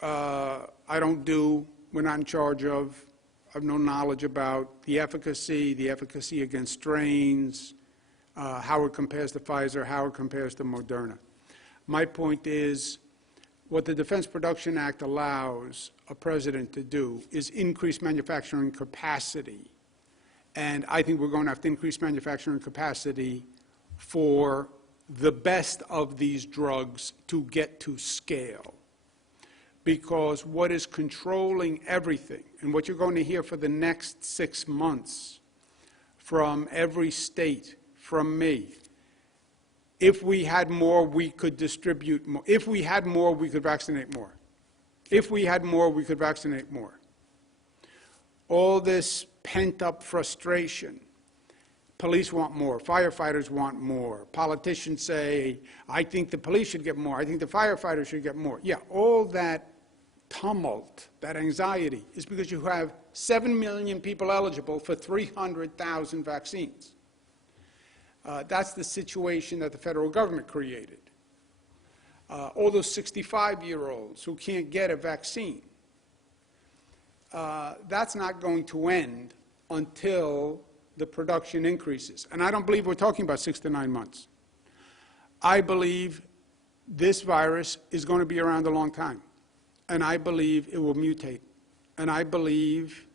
we're not in charge of, I have no knowledge about the efficacy against strains, how it compares to Pfizer, how it compares to Moderna. My point is, what the Defense Production Act allows a president to do is increase manufacturing capacity. And I think we're going to have to increase manufacturing capacity for the best of these drugs to get to scale. Because what is controlling everything, and what you're going to hear for the next 6 months from every state, from me, if we had more, we could distribute more. If we had more, we could vaccinate more. If we had more, we could vaccinate more. All this pent-up frustration. Police want more. Firefighters want more. Politicians say, I think the police should get more. I think the firefighters should get more. Yeah, all that tumult, that anxiety, is because you have 7 million people eligible for 300,000 vaccines. That's the situation that the federal government created. All those 65-year-olds who can't get a vaccine, that's not going to end until the production increases. And I don't believe we're talking about 6 to 9 months. I believe this virus is going to be around a long time. And I believe it will mutate. And I believe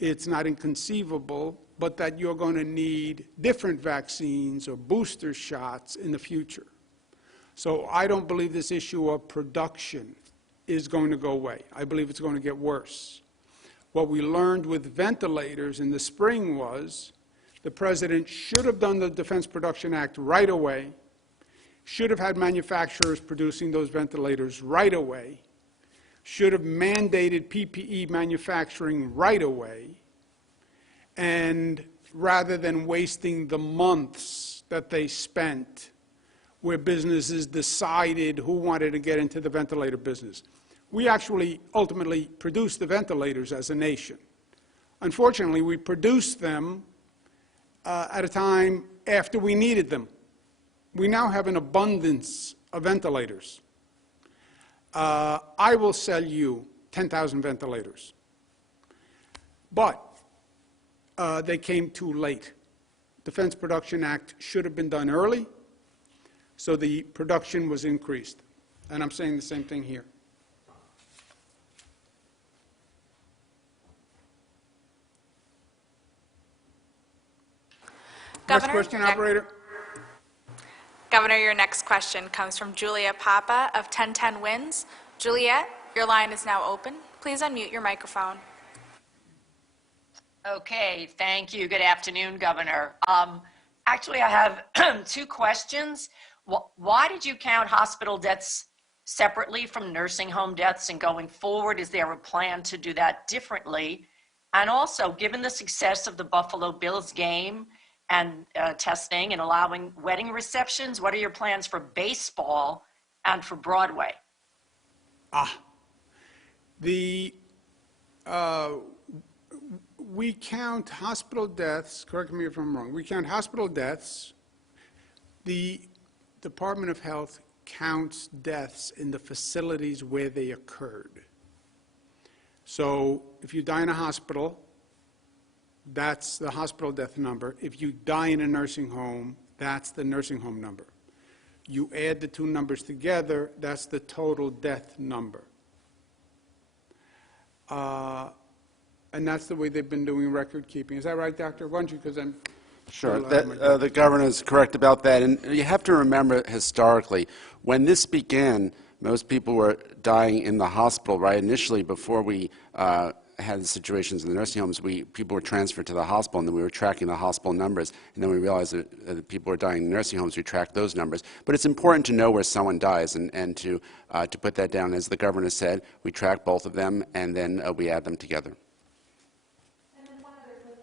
it's not inconceivable, but that you're going to need different vaccines or booster shots in the future. So I don't believe this issue of production is going to go away. I believe it's going to get worse. What we learned with ventilators in the spring was the president should have done the Defense Production Act right away, should have had manufacturers producing those ventilators right away, should have mandated PPE manufacturing right away, and rather than wasting the months that they spent where businesses decided who wanted to get into the ventilator business. We actually ultimately produced the ventilators as a nation. Unfortunately, we produced them at a time after we needed them. We now have an abundance of ventilators. I will sell you 10,000 ventilators. But they came too late. Defense Production Act should have been done early, so the production was increased. And I'm saying the same thing here. Governor, Next question, operator. Governor, your next question comes from Julia Papa of 1010 Wins. Juliet, your line is now open. Please unmute your microphone. Okay, thank you. Good afternoon, Governor. Actually, I have 2 questions. Why did you count hospital deaths separately from nursing home deaths, and going forward, is there a plan to do that differently? And also, given the success of the Buffalo Bills game and testing and allowing wedding receptions, what are your plans for baseball and for Broadway? We count hospital deaths, correct me if I'm wrong, we count hospital deaths. The Department of Health counts deaths in the facilities where they occurred. So if you die in a hospital, that's the hospital death number. If you die in a nursing home, that's the nursing home number. You add the 2 numbers together, that's the total death number. And that's the way they've been doing record keeping. Is that right, Doctor? Why don't you, because I'm... Sure. The governor is correct about that. And you have to remember historically, when this began, most people were dying in the hospital, right? Initially, before we had the situations in the nursing homes, people were transferred to the hospital, and then we were tracking the hospital numbers. And then we realized that people were dying in the nursing homes, we tracked those numbers. But it's important to know where someone dies and to put that down. As the governor said, we track both of them, and then we add them together.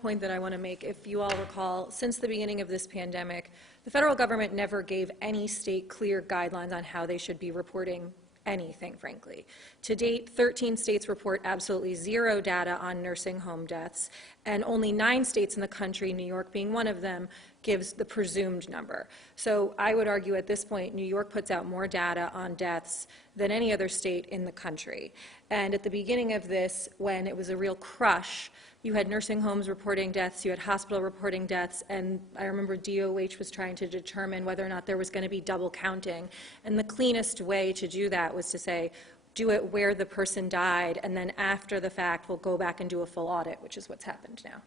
point that I want to make. If you all recall, since the beginning of this pandemic, the federal government never gave any state clear guidelines on how they should be reporting anything, frankly. To date, 13 states report absolutely zero data on nursing home deaths, and only 9 states in the country, New York being one of them, gives the presumed number. So I would argue at this point, New York puts out more data on deaths than any other state in the country. And at the beginning of this, when it was a real crush, you had nursing homes reporting deaths, you had hospital reporting deaths, and I remember DOH was trying to determine whether or not there was going to be double counting. And the cleanest way to do that was to say, do it where the person died, and then after the fact, we'll go back and do a full audit, which is what's happened now.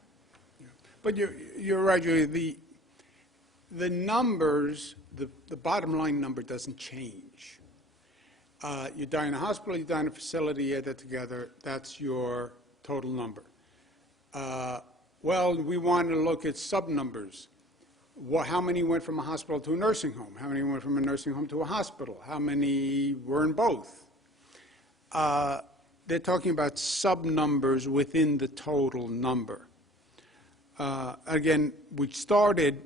Yeah. But you're right, Julie. The numbers, the bottom line number doesn't change. You die in a hospital, you die in a facility, you add that together, that's your total number. Well, we want to look at sub-numbers. How many went from a hospital to a nursing home? How many went from a nursing home to a hospital? How many were in both? They're talking about sub-numbers within the total number. Again, we started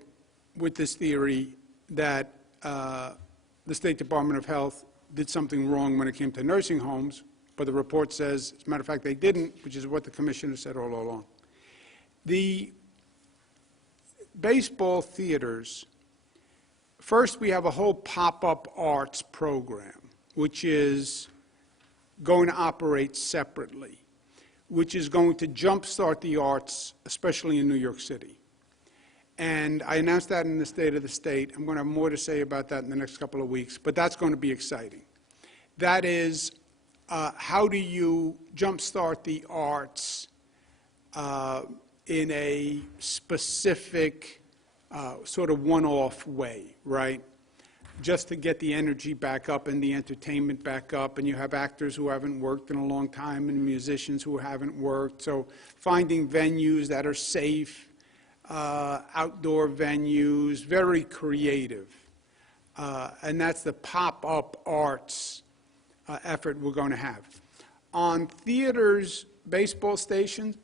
with this theory that the State Department of Health did something wrong when it came to nursing homes, but the report says, as a matter of fact, they didn't, which is what the commissioner said all along. The baseball theaters, first we have a whole pop-up arts program, which is going to operate separately, which is going to jumpstart the arts, especially in New York City. And I announced that in the State of the State. I'm going to have more to say about that in the next couple of weeks, but that's going to be exciting. That is, how do you jumpstart the arts in a specific sort of one-off way, right? Just to get the energy back up and the entertainment back up, and you have actors who haven't worked in a long time and musicians who haven't worked, so finding venues that are safe, outdoor venues, very creative. And that's the pop-up arts effort we're going to have. On theaters, baseball season,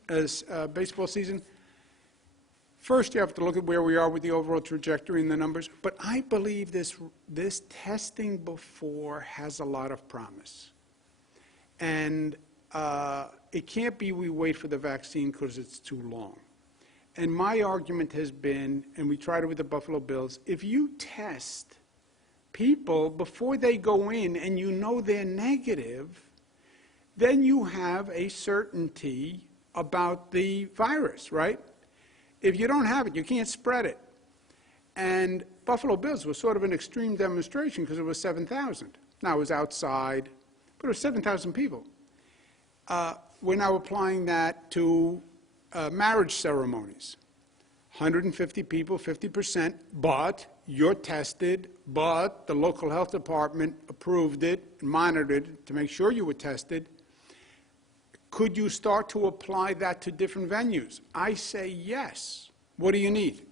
first you have to look at where we are with the overall trajectory and the numbers, but I believe this testing before has a lot of promise. And it can't be we wait for the vaccine because it's too long. And my argument has been, and we tried it with the Buffalo Bills, if you test people before they go in and you know they're negative, then you have a certainty about the virus, right? If you don't have it, you can't spread it. And Buffalo Bills was sort of an extreme demonstration because it was 7,000. Now it was outside, but it was 7,000 people. We're now applying that to marriage ceremonies. 150 people, 50%, but you're tested, but the local health department approved it, monitored it to make sure you were tested. Could you start to apply that to different venues? I say yes. What do you need?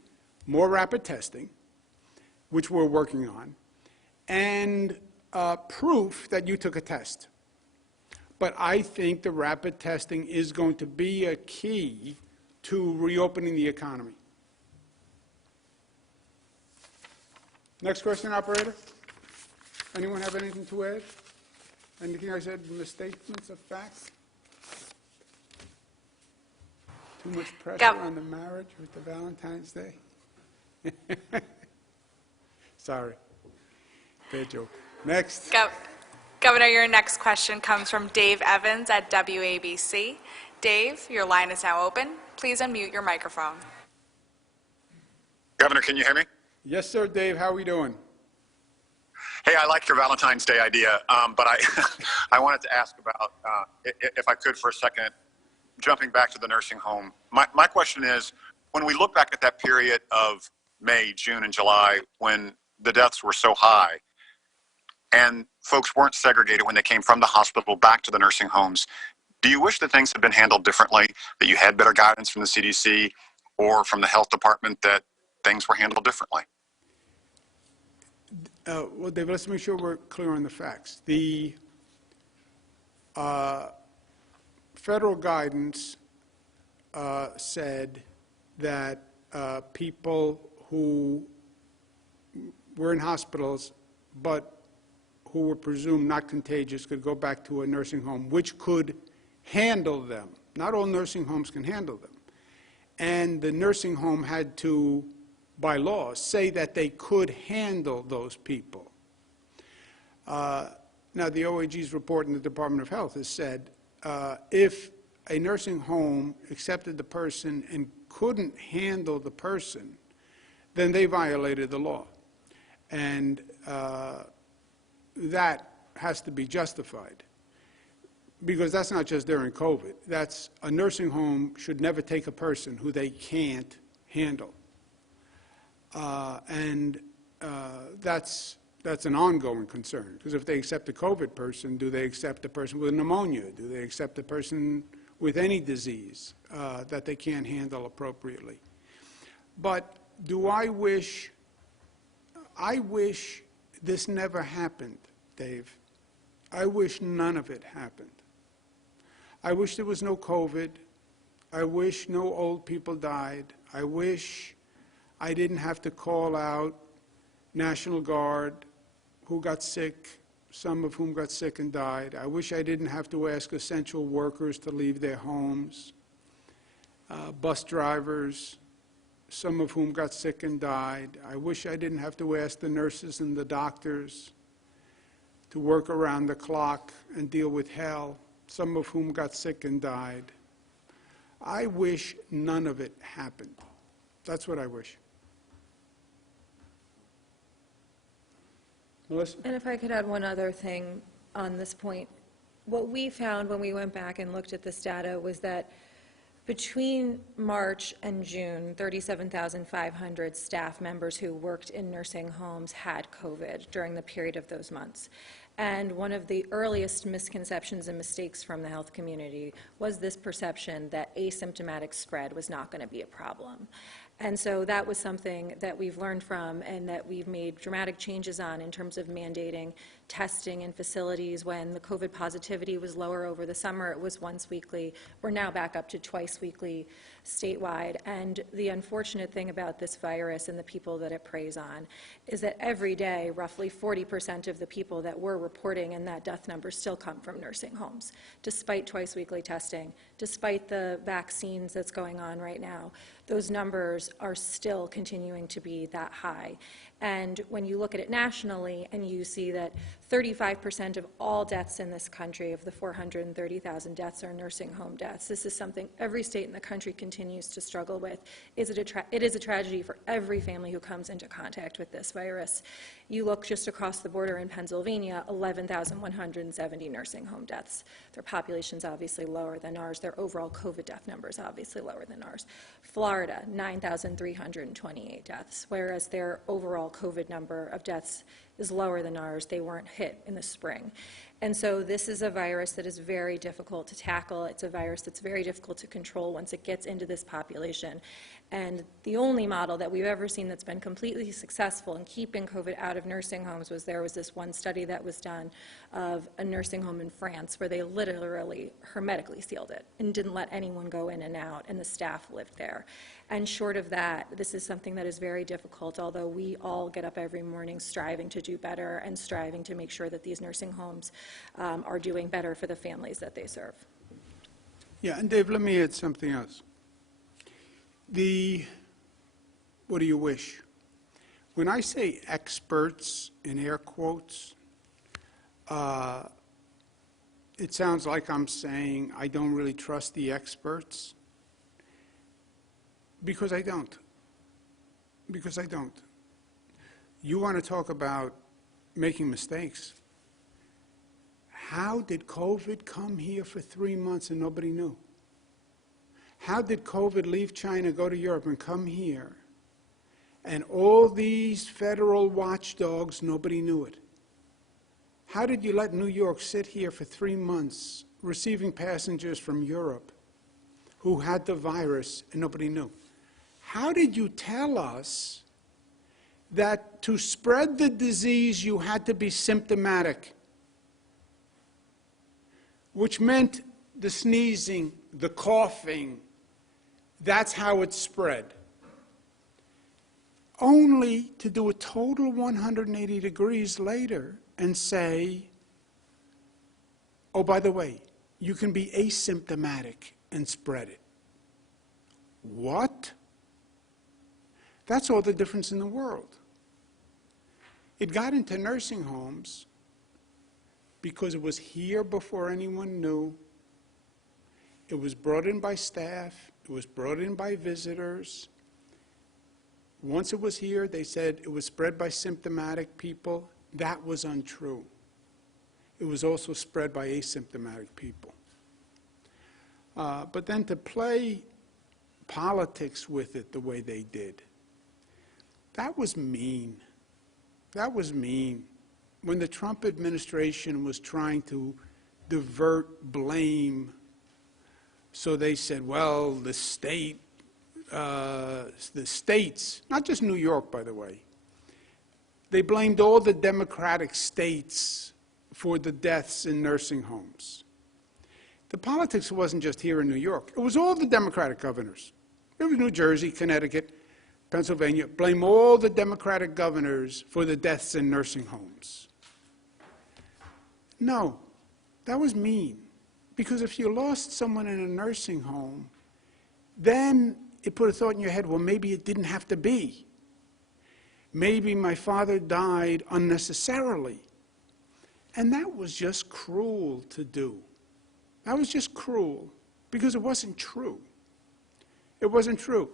More rapid testing, which we're working on, and proof that you took a test. But I think the rapid testing is going to be a key to reopening the economy. Next question, operator. Anyone have anything to add? Anything I said in the statements of facts? Too much pressure on the marriage with the Valentine's Day? Sorry. Bad joke. Next. Governor, your next question comes from Dave Evans at WABC. Dave, your line is now open. Please unmute your microphone. Governor, can you hear me? Yes, sir, Dave. How are we doing? Hey, I like your Valentine's Day idea, but I wanted to ask about, if I could for a second, jumping back to the nursing home. My question is, when we look back at that period of May, June, and July, when the deaths were so high, and folks weren't segregated when they came from the hospital back to the nursing homes, do you wish that things had been handled differently, that you had better guidance from the CDC or from the health department that things were handled differently? Well, David, let's make sure we're clear on the facts. The federal guidance said that people who were in hospitals but who were presumed not contagious could go back to a nursing home which could handle them. Not all nursing homes can handle them. And the nursing home had to, by law, say that they could handle those people. Now, the OAG's report in the Department of Health has said if a nursing home accepted the person and couldn't handle the person, then they violated the law. And that has to be justified, because that's not just during COVID. That's a nursing home should never take a person who they can't handle. That's an ongoing concern, because if they accept a COVID person, do they accept a person with pneumonia? Do they accept a person with any disease that they can't handle appropriately? But do I wish this never happened, Dave. I wish none of it happened. I wish there was no COVID. I wish no old people died. I wish I didn't have to call out National Guard who got sick, some of whom got sick and died. I wish I didn't have to ask essential workers to leave their homes, bus drivers, some of whom got sick and died. I wish I didn't have to ask the nurses and the doctors to work around the clock and deal with hell, some of whom got sick and died. I wish none of it happened. That's what I wish. Melissa? And if I could add one other thing on this point, what we found when we went back and looked at this data was that between March and June, 37,500 staff members who worked in nursing homes had COVID during the period of those months. And one of the earliest misconceptions and mistakes from the health community was this perception that asymptomatic spread was not going to be a problem. And so that was something that we've learned from and that we've made dramatic changes on in terms of mandating testing in facilities. When the COVID positivity was lower over the summer, it was once weekly. We're now back up to twice weekly statewide. And the unfortunate thing about this virus and the people that it preys on is that every day, roughly 40% of the people that we're reporting in that death number still come from nursing homes, despite twice weekly testing, despite the vaccines that's going on right now. Those numbers are still continuing to be that high. And when you look at it nationally and you see that 35% of all deaths in this country, of the 430,000 deaths, are nursing home deaths. This is something every state in the country continues to struggle with. It is a tragedy for every family who comes into contact with this virus. You look just across the border in Pennsylvania, 11,170 nursing home deaths. Their population's obviously lower than ours. Their overall COVID death number is obviously lower than ours. Florida, 9,328 deaths, whereas their overall COVID number of deaths is lower than ours. They weren't hit in the spring. And so this is a virus that is very difficult to tackle. It's a virus that's very difficult to control once it gets into this population. And the only model that we've ever seen that's been completely successful in keeping COVID out of nursing homes was there was this one study that was done of a nursing home in France where they literally hermetically sealed it and didn't let anyone go in and out, and the staff lived there. And short of that, this is something that is very difficult, although we all get up every morning striving to do better and striving to make sure that these nursing homes are doing better for the families that they serve. Yeah, and Dave, let me add something else. What do you wish? When I say experts, in air quotes, it sounds like I'm saying I don't really trust the experts, because I don't. Because I don't. You want to talk about making mistakes. How did COVID come here for 3 months and nobody knew? How did COVID leave China, go to Europe, and come here? And all these federal watchdogs, nobody knew it. How did you let New York sit here for 3 months, receiving passengers from Europe who had the virus and nobody knew? How did you tell us that to spread the disease you had to be symptomatic, which meant the sneezing, the coughing, That's how it spread. Only to do a total 180 degrees later and say, oh, by the way, you can be asymptomatic and spread it. What? That's all the difference in the world. It got into nursing homes because it was here before anyone knew. It was brought in by staff. It was brought in by visitors. Once it was here, they said it was spread by symptomatic people. That was untrue. It was also spread by asymptomatic people. But then to play politics with it the way they did, that was mean. That was mean. When the Trump administration was trying to divert blame, so they said, well, the states, not just New York, by the way, they blamed all the Democratic states for the deaths in nursing homes. The politics wasn't just here in New York. It was all the Democratic governors. It was New Jersey, Connecticut, Pennsylvania. Blame all the Democratic governors for the deaths in nursing homes. No, that was mean. Because if you lost someone in a nursing home, then it put a thought in your head, well, maybe it didn't have to be. Maybe my father died unnecessarily. And that was just cruel to do. That was just cruel because it wasn't true. It wasn't true.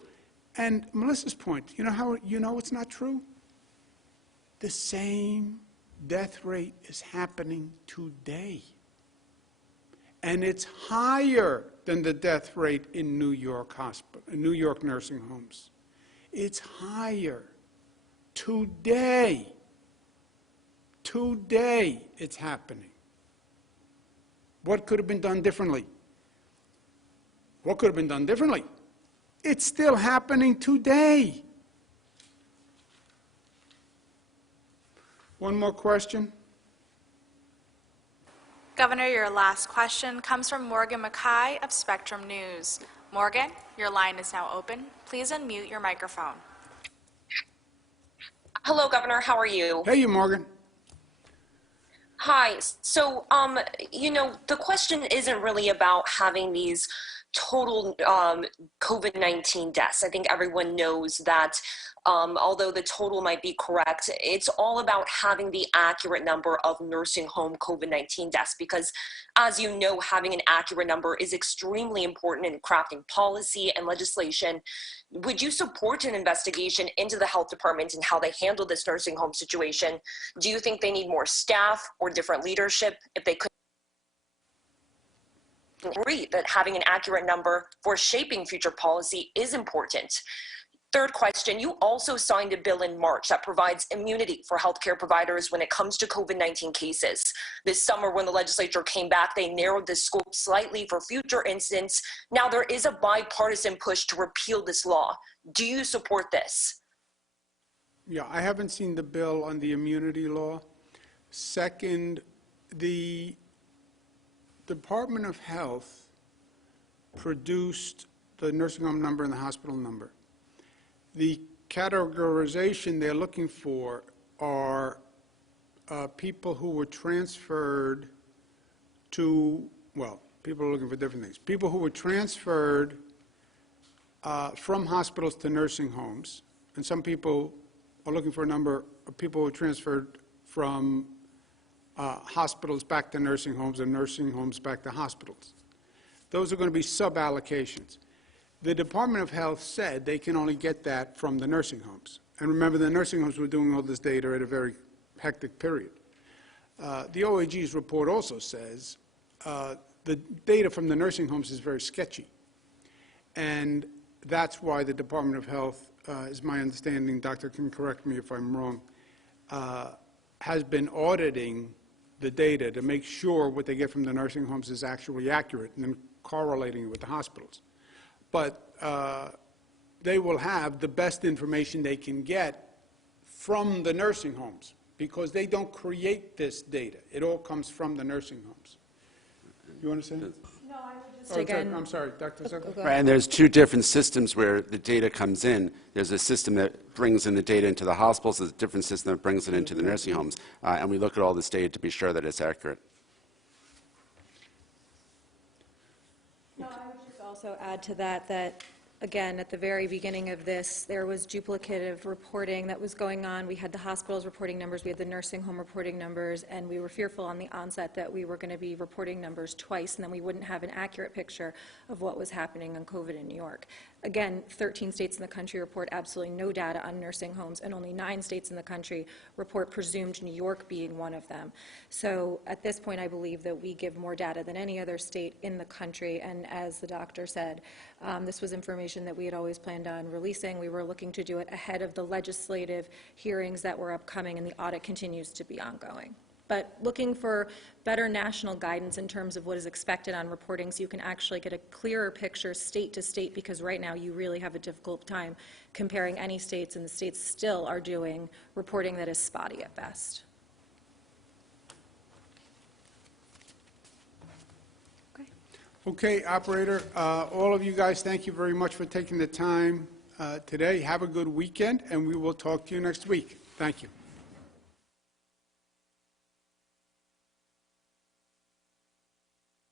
And Melissa's point, you know how you know it's not true? The same death rate is happening today. And it's higher than the death rate in New York nursing homes. It's higher. Today it's happening. What could have been done differently? What could have been done differently? It's still happening today. One more question. Governor, your last question comes from Morgan Mackay of Spectrum News. Morgan, your line is now open. Please unmute your microphone. Hello, Governor. How are you? Hey, you, Morgan. Hi. So, the question isn't really about having these total COVID-19 deaths. I think everyone knows that although the total might be correct, it's all about having the accurate number of nursing home COVID-19 deaths because, as you know, having an accurate number is extremely important in crafting policy and legislation. Would you support an investigation into the health department and how they handle this nursing home situation? Do you think they need more staff or different leadership? If they could agree that having an accurate number for shaping future policy is important. Third question, you also signed a bill in March that provides immunity for healthcare providers when it comes to COVID-19 cases. This summer, when the legislature came back, they narrowed the scope slightly for future incidents. Now there is a bipartisan push to repeal this law. Do you support this? Yeah, I haven't seen the bill on the immunity law. Second, the Department of Health produced the nursing home number and the hospital number. The categorization they're looking for are people who were transferred to, well, people are looking for different things. People who were transferred from hospitals to nursing homes, and some people are looking for a number of people who were transferred from hospitals back to nursing homes and nursing homes back to hospitals. Those are going to be sub-allocations. The Department of Health said they can only get that from the nursing homes. And remember, the nursing homes were doing all this data at a very hectic period. The OAG's report also says the data from the nursing homes is very sketchy. And that's why the Department of Health, is my understanding, doctor can correct me if I'm wrong, has been auditing the data to make sure what they get from the nursing homes is actually accurate and then correlating it with the hospitals. But they will have the best information they can get from the nursing homes because they don't create this data. It all comes from the nursing homes. You want to say? No, I would just just Oh, again. I'm sorry, Dr. Zucker. Go Right, and there's two different systems where the data comes in. There's a system that brings in the data into the hospitals, there's a different system that brings it into the nursing homes, and we look at all this data to be sure that it's accurate. No, I would just also add to that that, again, at the very beginning of this, there was duplicative reporting that was going on. We had the hospitals reporting numbers, we had the nursing home reporting numbers, and we were fearful on the onset that we were going to be reporting numbers twice, and then we wouldn't have an accurate picture of what was happening on COVID in New York. Again, 13 states in the country report absolutely no data on nursing homes, and only 9 states in the country report presumed New York being one of them. So at this point, I believe that we give more data than any other state in the country, and as the doctor said, this was information that we had always planned on releasing. We were looking to do it ahead of the legislative hearings that were upcoming, and the audit continues to be ongoing. But looking for better national guidance in terms of what is expected on reporting so you can actually get a clearer picture state to state, because right now you really have a difficult time comparing any states, and the states still are doing reporting that is spotty at best. Okay, operator, all of you guys, thank you very much for taking the time today. Have a good weekend, and we will talk to you next week. Thank you.